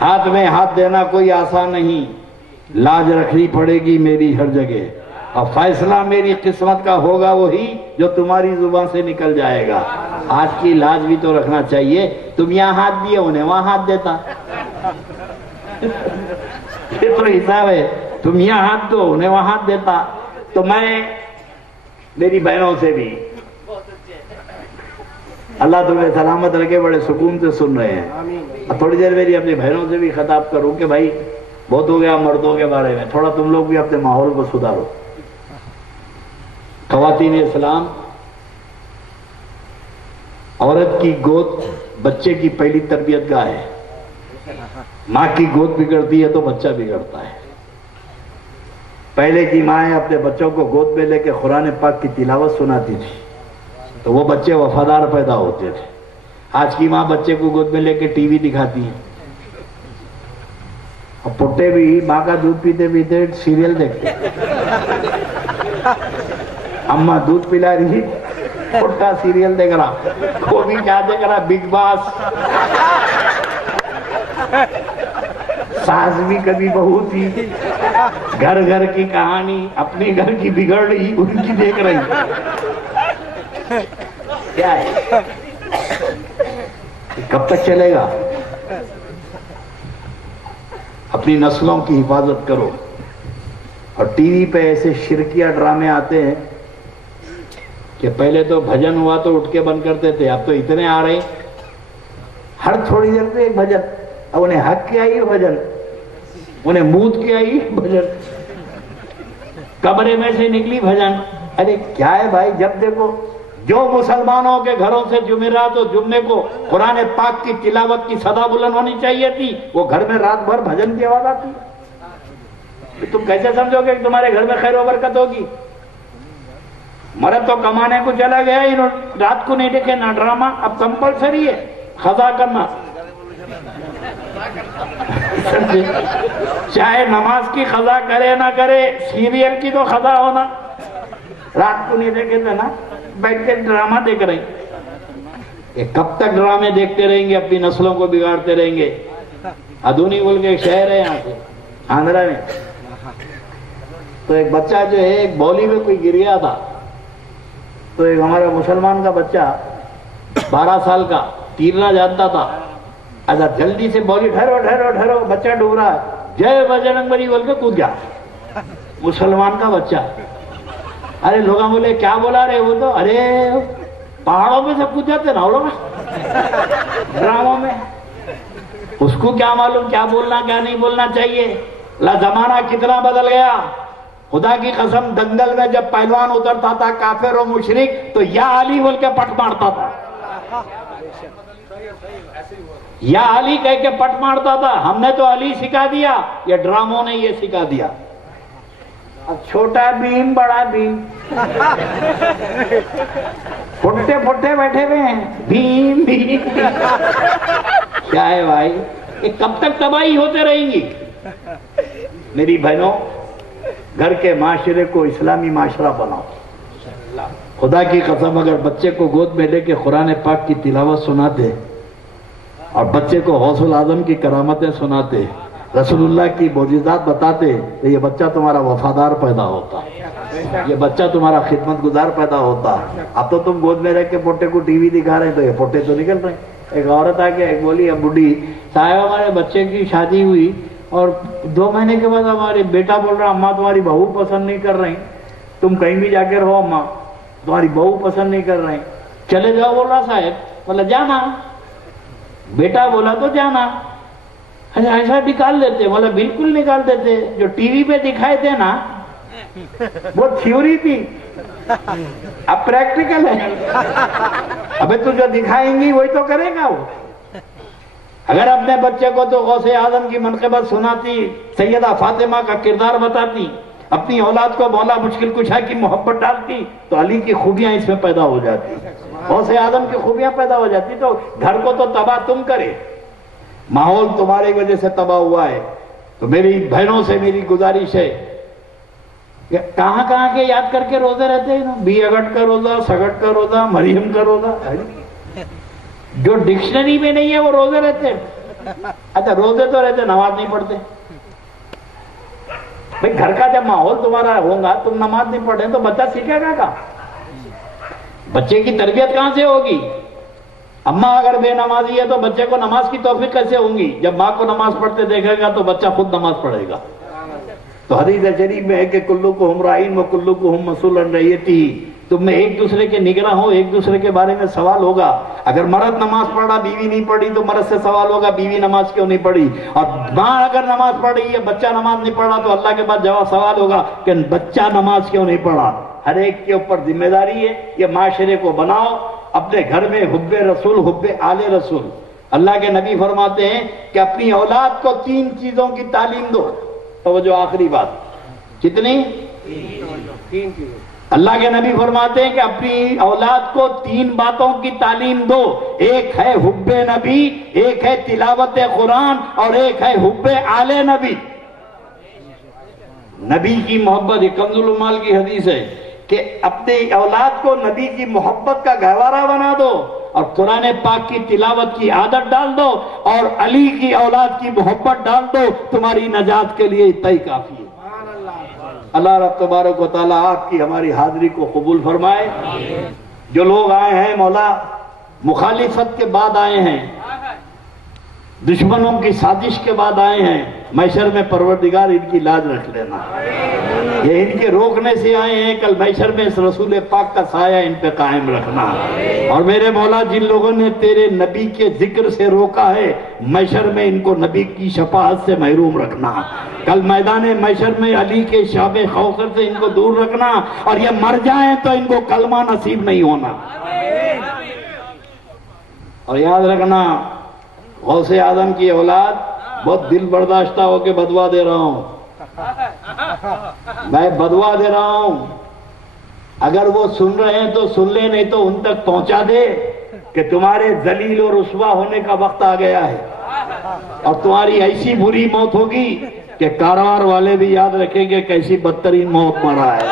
ہاتھ میں ہاتھ دینا کوئی آسان نہیں، لاج رکھنی پڑے گی میری ہر جگہ، اور فیصلہ میری قسمت کا ہوگا وہی جو تمہاری زبان سے نکل جائے گا۔ ہاتھ کی لاج بھی تو رکھنا چاہیے، تم یہاں ہاتھ دیے انہیں وہاں ہاتھ دیتا، یہ تو حساب ہے، تم یہاں ہاتھ دو انہیں وہاں ہاتھ دیتا۔ تو میں میری بہنوں سے بھی، اللہ تمہیں سلامت رکھے، بڑے سکون سے سن رہے ہیں، تھوڑی دیر میری اپنی بہنوں سے بھی خطاب کروں کہ بھائی بہت ہو گیا مردوں کے بارے میں، تھوڑا تم لوگ بھی اپنے ماحول کو سدھارو۔ خواتین اسلام، عورت کی گود بچے کی پہلی تربیت گاہ ہے، ماں کی گود بگڑتی ہے تو بچہ بگڑتا ہے۔ پہلے کی مائیں اپنے بچوں کو گود میں لے کے قرآن پاک کی تلاوت سناتی تھی تو وہ بچے وفادار پیدا ہوتے تھے۔ آج کی ماں بچے کو گود میں لے کے ٹی وی دکھاتی ہے، اور پٹے بھی ماں کا دودھ پیتے پیتے سیریل دیکھتے، اماں دودھ پلا رہی، پٹا سیریل دیکھ رہا، وہ بھی کیا دیکھ رہا؟ بگ باس۔ ساس بھی کبھی بہو تھی، گھر گھر کی کہانی، اپنے گھر کی بگڑ رہی ان کی دیکھ رہی، کیا ہے؟ کب تک چلے گا؟ اپنی نسلوں کی حفاظت کرو۔ اور ٹی وی پہ ایسے شرکیہ ڈرامے آتے ہیں کہ پہلے تو بھجن ہوا تو اٹھ کے بند کرتے تھے، اب تو اتنے آ رہے ہر تھوڑی دیر پہ ایک بھجن، اب انہیں حق کے آئی بھجن، انہیں موت کے آئی بھجن، کمرے میں سے نکلی بھجن۔ ارے کیا ہے بھائی؟ جب دیکھو جو مسلمانوں کے گھروں سے جمعرات و جمعے کو قرآن پاک کی تلاوت کی صدا بلند ہونی چاہیے تھی، وہ گھر میں رات بھر بھجن کی آواز آتی ہے۔ تم کیسے سمجھو گے کہ تمہارے گھر میں خیر و برکت ہوگی؟ مرد تو کمانے کو چلا گیا، رات کو نہیں دیکھے نہ ڈرامہ، اب کمپلسری ہے قضا کرنا، چاہے نماز کی قضا کرے نہ کرے، سیریل کی تو قضا ہونا۔ رات کو نہیں دیکھے تھے نا، بیٹھ کے ڈرامہ دیکھ رہے ہیں۔ یہ کب تک ڈرامے دیکھتے رہیں گے، اپنی نسلوں کو بگاڑتے رہیں گے؟ ادونی بول کے ایک شہر ہے یہاں سے آندھرا میں، تو ایک بچہ جو ہے ایک بولی میں کوئی گر گیا تھا، تو ایک ہمارا مسلمان کا بچہ 12 سال کا تیر نہ جانتا تھا، اچھا جلدی سے بولی ٹھہرو ٹھہرو ٹھہرو، بچہ ڈوب رہا ہے، جے بجرنگ بلی بول کے کود گیا مسلمان کا بچہ۔ ارے لوگ بولے کیا بولا رہے؟ وہ تو ارے پہاڑوں میں سے کود جاتے نا لوگ ڈراموں میں، اس کو کیا معلوم کیا بولنا کیا نہیں بولنا چاہیے۔ زمانہ کتنا بدل گیا، خدا کی قسم دنگل میں جب پہلوان اترتا تھا کافر و مشرک تو یا علی بول کے پٹ مارتا تھا، یا علی کہہ کے پٹ مارتا تھا۔ ہم نے تو علی سکھا دیا، یہ ڈراموں نے یہ سکھا دیا۔ اب چھوٹا بھیم بڑا بھیم، پھٹے پھٹے بیٹھے ہوئے ہیں، بھیم بھیم۔ کیا ہے بھائی؟ یہ کب تک تباہی ہوتے رہیں گی؟ میری بہنوں، گھر کے معاشرے کو اسلامی معاشرہ بناؤ۔ خدا کی قسم اگر بچے کو گود میں لے کے قرآن پاک کی تلاوت سناتے اور بچے کو غوث العظم کی کرامتیں سناتے، رسول اللہ کی معجزات بتاتے، تو یہ بچہ تمہارا وفادار پیدا ہوتا، یہ بچہ تمہارا خدمت گزار پیدا ہوتا۔ اب تو تم گود میں رہ کے پوٹے کو ٹی وی دکھا رہے ہیں تو یہ پوٹے تو نکل رہے ہیں۔ ایک عورت آ کے ایک بولی، اب بڈھی صاحب ہمارے بچے کی شادی ہوئی اور 2 مہینے کے بعد ہمارے بیٹا بول رہا اماں تمہاری بہو پسند نہیں کر رہی، تم کہیں بھی جا کے رہو اماں تمہاری بہو پسند نہیں کر رہے، چلے جاؤ بول رہا صاحب، بولا جانا بیٹا بولا تو جانا. اچھا ایسا نکال دیتے؟ بولا بالکل نکال دیتے. جو ٹی وی پہ دکھائے تھے نا وہ تھیوری تھی، اب پریکٹیکل ہے. ابھی تو جو دکھائیں گی وہی تو کرے گا وہ. اگر اپنے بچے کو تو غوث اعظم کی منقبت سناتی، سیدہ فاطمہ کا کردار بتاتی، اپنی اولاد کو مولا مشکل کشا کی محبت ڈالتی، تو علی کی خوبیاں اس میں پیدا ہو جاتی، غوث اعظم کی خوبیاں پیدا ہو جاتی. تو گھر کو تو تباہ تم کرے، ماحول تمہاری وجہ سے تباہ ہوا ہے. تو میری بہنوں سے میری گزارش ہے کہ کہاں کہاں کے یاد کر کے روزے رہتے ہیں. 20 اگست کا روزہ، سگٹ کا روزہ، مریم کا روزہ، جو ڈکشنری میں نہیں ہے وہ روزے رہتے ہیں. اچھا روزے تو رہتے، نماز نہیں پڑھتے. بھئی گھر کا جب ماحول تمہارا ہوگا، تم نماز نہیں پڑھیں تو بچہ سیکھے گا کہاں؟ بچے کی تربیت کہاں سے ہوگی؟ اماں اگر بے نمازی ہے تو بچے کو نماز کی توفیق کیسے ہوں گی؟ جب ماں کو نماز پڑھتے دیکھے گا تو بچہ خود نماز پڑھے گا. تو حدیث شریف میں ہے کہ کلکم راعٍ وکلکم مسئول عن رعیتہ. تم میں ایک دوسرے کے نگراں ہو، ایک دوسرے کے بارے میں سوال ہوگا. اگر مرد نماز پڑھا بیوی نہیں پڑھی تو مرد سے سوال ہوگا بیوی نماز کیوں نہیں پڑھی. اور ماں اگر نماز پڑھ رہی ہے بچہ نماز نہیں پڑھا تو اللہ کے بعد جواب سوال ہوگا کہ بچہ نماز کیوں نہیں پڑھا. ہر ایک کے اوپر ذمہ داری ہے. یہ معاشرے کو بناؤ، اپنے گھر میں حب رسول، حب آل رسول. اللہ کے نبی فرماتے ہیں کہ اپنی اولاد کو 3 چیزوں کی تعلیم دو. توجہ آخری بات. کتنی؟ 3 چیزیں. اللہ کے نبی فرماتے ہیں کہ اپنی اولاد کو 3 باتوں کی تعلیم دو. ایک ہے حب نبی، ایک ہے تلاوت قرآن، اور ایک ہے حب آل نبی. نبی کی محبت، یہ کنز العمال کی حدیث ہے کہ اپنے اولاد کو نبی کی محبت کا گہوارہ بنا دو، اور قرآن پاک کی تلاوت کی عادت ڈال دو، اور علی کی اولاد کی محبت ڈال دو. تمہاری نجات کے لیے اتنا ہی کافی ہے. اللہ رب تبارک و تعالیٰ آپ کی ہماری حاضری کو قبول فرمائے. جو لوگ آئے ہیں مولا مخالفت کے بعد آئے ہیں، دشمنوں کی سازش کے بعد آئے ہیں، محشر میں پروردگار ان کی لاج رکھ لینا. یہ ان کے روکنے سے آئے ہیں، کل محشر میں اس رسول پاک کا سایہ ان پہ قائم رکھنا. اور میرے مولا جن لوگوں نے تیرے نبی کے ذکر سے روکا ہے، محشر میں ان کو نبی کی شفاعت سے محروم رکھنا. کل میدان محشر میں علی کے شاب خوثر سے ان کو دور رکھنا، اور یہ مر جائیں تو ان کو کلمہ نصیب نہیں ہونا. اور یاد رکھنا غوث اعظم کی اولاد بہت دل برداشتہ ہو کے بدوا دے رہا ہوں. میں بدوا دے رہا ہوں. اگر وہ سن رہے ہیں تو سن لے، نہیں تو ان تک پہنچا دے کہ تمہارے ذلیل اور رسوا ہونے کا وقت آ گیا ہے، اور تمہاری ایسی بری موت ہوگی کہ کاروار والے بھی یاد رکھیں گے کیسی بدترین موت مرا ہے.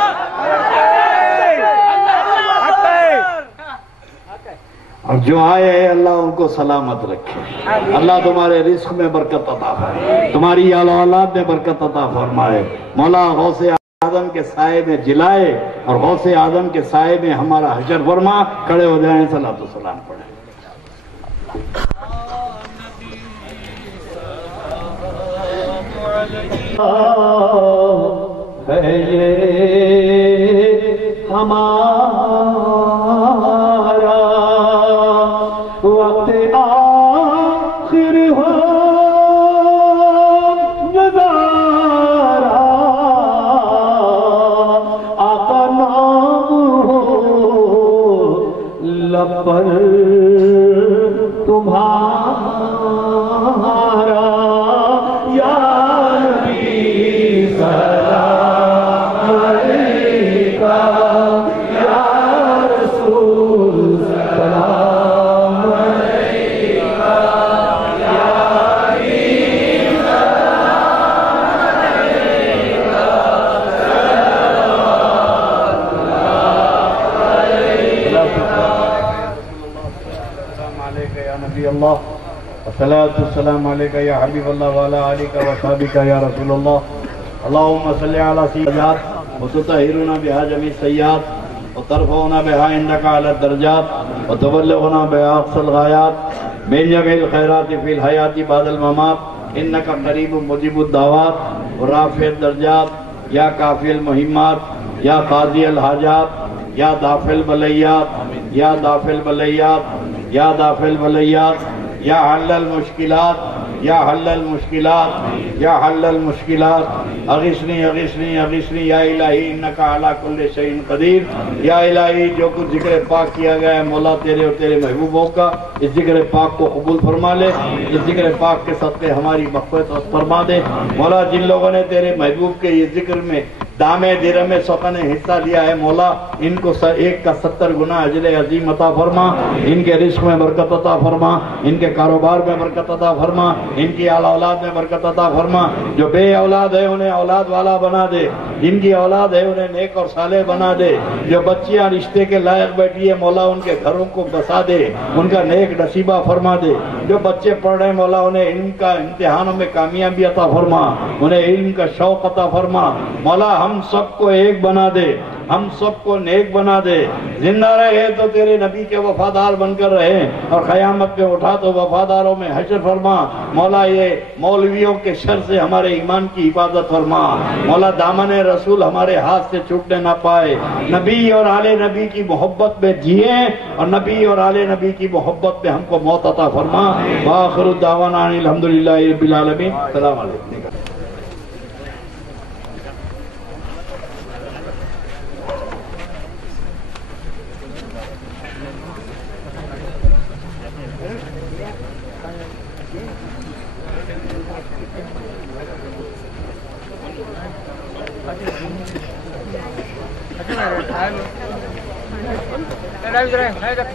اور جو آئے ہیں اللہ ان کو سلامت رکھے. اللہ تمہارے رزق میں برکت عطا فرمائے، تمہاری آل و اولاد میں برکت عطا فرمائے. مولا غوث اعظم کے سائے میں جلائے، اور غوث اعظم کے سائے میں ہمارا حشر فرما. کھڑے ہو جائیں، صلاۃ و سلام پڑھیں. ہمارا وقت آخر ہو نظارہ، آقا نام ہو لب پر تمہارا، یا نبی سلام علیکہ، یا رسول سلام علیکہ، یا حبیب سلام علیکہ، السلام علیکہ یا نبی اللہ، والصلاة والسلام علیکہ یا حبیب اللہ، وعلی آلکہ وصحبکہ یا رسول اللہ. اللہم صلی علی سیدات وتطہرنا بها جميع السیئات وترفعنا بها عندك على الدرجات وتبلغنا بها اقصى الغایات من جميع الخیرات فی الحیات بعد الممات، انك قریب مجیب الدعوات ورافع الدرجات، یا کافی المہمات، یا قاضی الحاجات، یا دافع البلیات، یا دافع البلیات، یا دافع البلیات، یا حل المشکلات یا حل المشکلات یا حل المشکلات اغثنی اغثنی اغثنی یا الہی انکا علی کل شیء قدیر. یا الہی جو کچھ ذکر پاک کیا گیا ہے مولا تیرے اور تیرے محبوبوں کا، اس ذکر پاک کو قبول فرما لے، اس ذکر پاک کے صدقے ہماری مغفرت فرما دے. مولا جن لوگوں نے تیرے محبوب کے یہ ذکر میں دامے درہم سخن حصہ لیا ہے مولا ان کو ایک کا 70 گنا اجر عظیم عطا فرما، ان کے رزق میں برکت عطا فرما، ان کے کاروبار میں برکت عطا فرما، ان کی اعلی اولاد میں برکت عطا فرما. جو بے اولاد ہے انہیں اولاد والا بنا دے، جن کی اولاد ہے انہیں نیک اور صالح بنا دے. جو بچیاں رشتے کے لائق بیٹھی ہے مولا ان کے گھروں کو بسا دے، ان کا نیک نصیبہ فرما دے. جو بچے پڑھ رہے ہیں مولا انہیں علم کا امتحانوں میں کامیابی عطا فرما، انہیں علم کا شوق عطا فرما. مولا ہم سب کو ایک بنا دے، ہم سب کو نیک بنا دے. زندہ رہے تو تیرے نبی کے وفادار بن کر رہے، اور قیامت پہ اٹھا تو وفاداروں میں حشر فرما. مولا یہ مولویوں کے شر سے ہمارے ایمان کی حفاظت فرما. مولا دامن رسول ہمارے ہاتھ سے چھوٹنے نہ پائے. نبی اور آل نبی کی محبت میں جیے، اور نبی اور آل نبی کی محبت میں ہم کو موت عطا فرما. وآخر دعوانا الحمدللہ رب العالمین. السلام علیکم. Đây, đây, đây.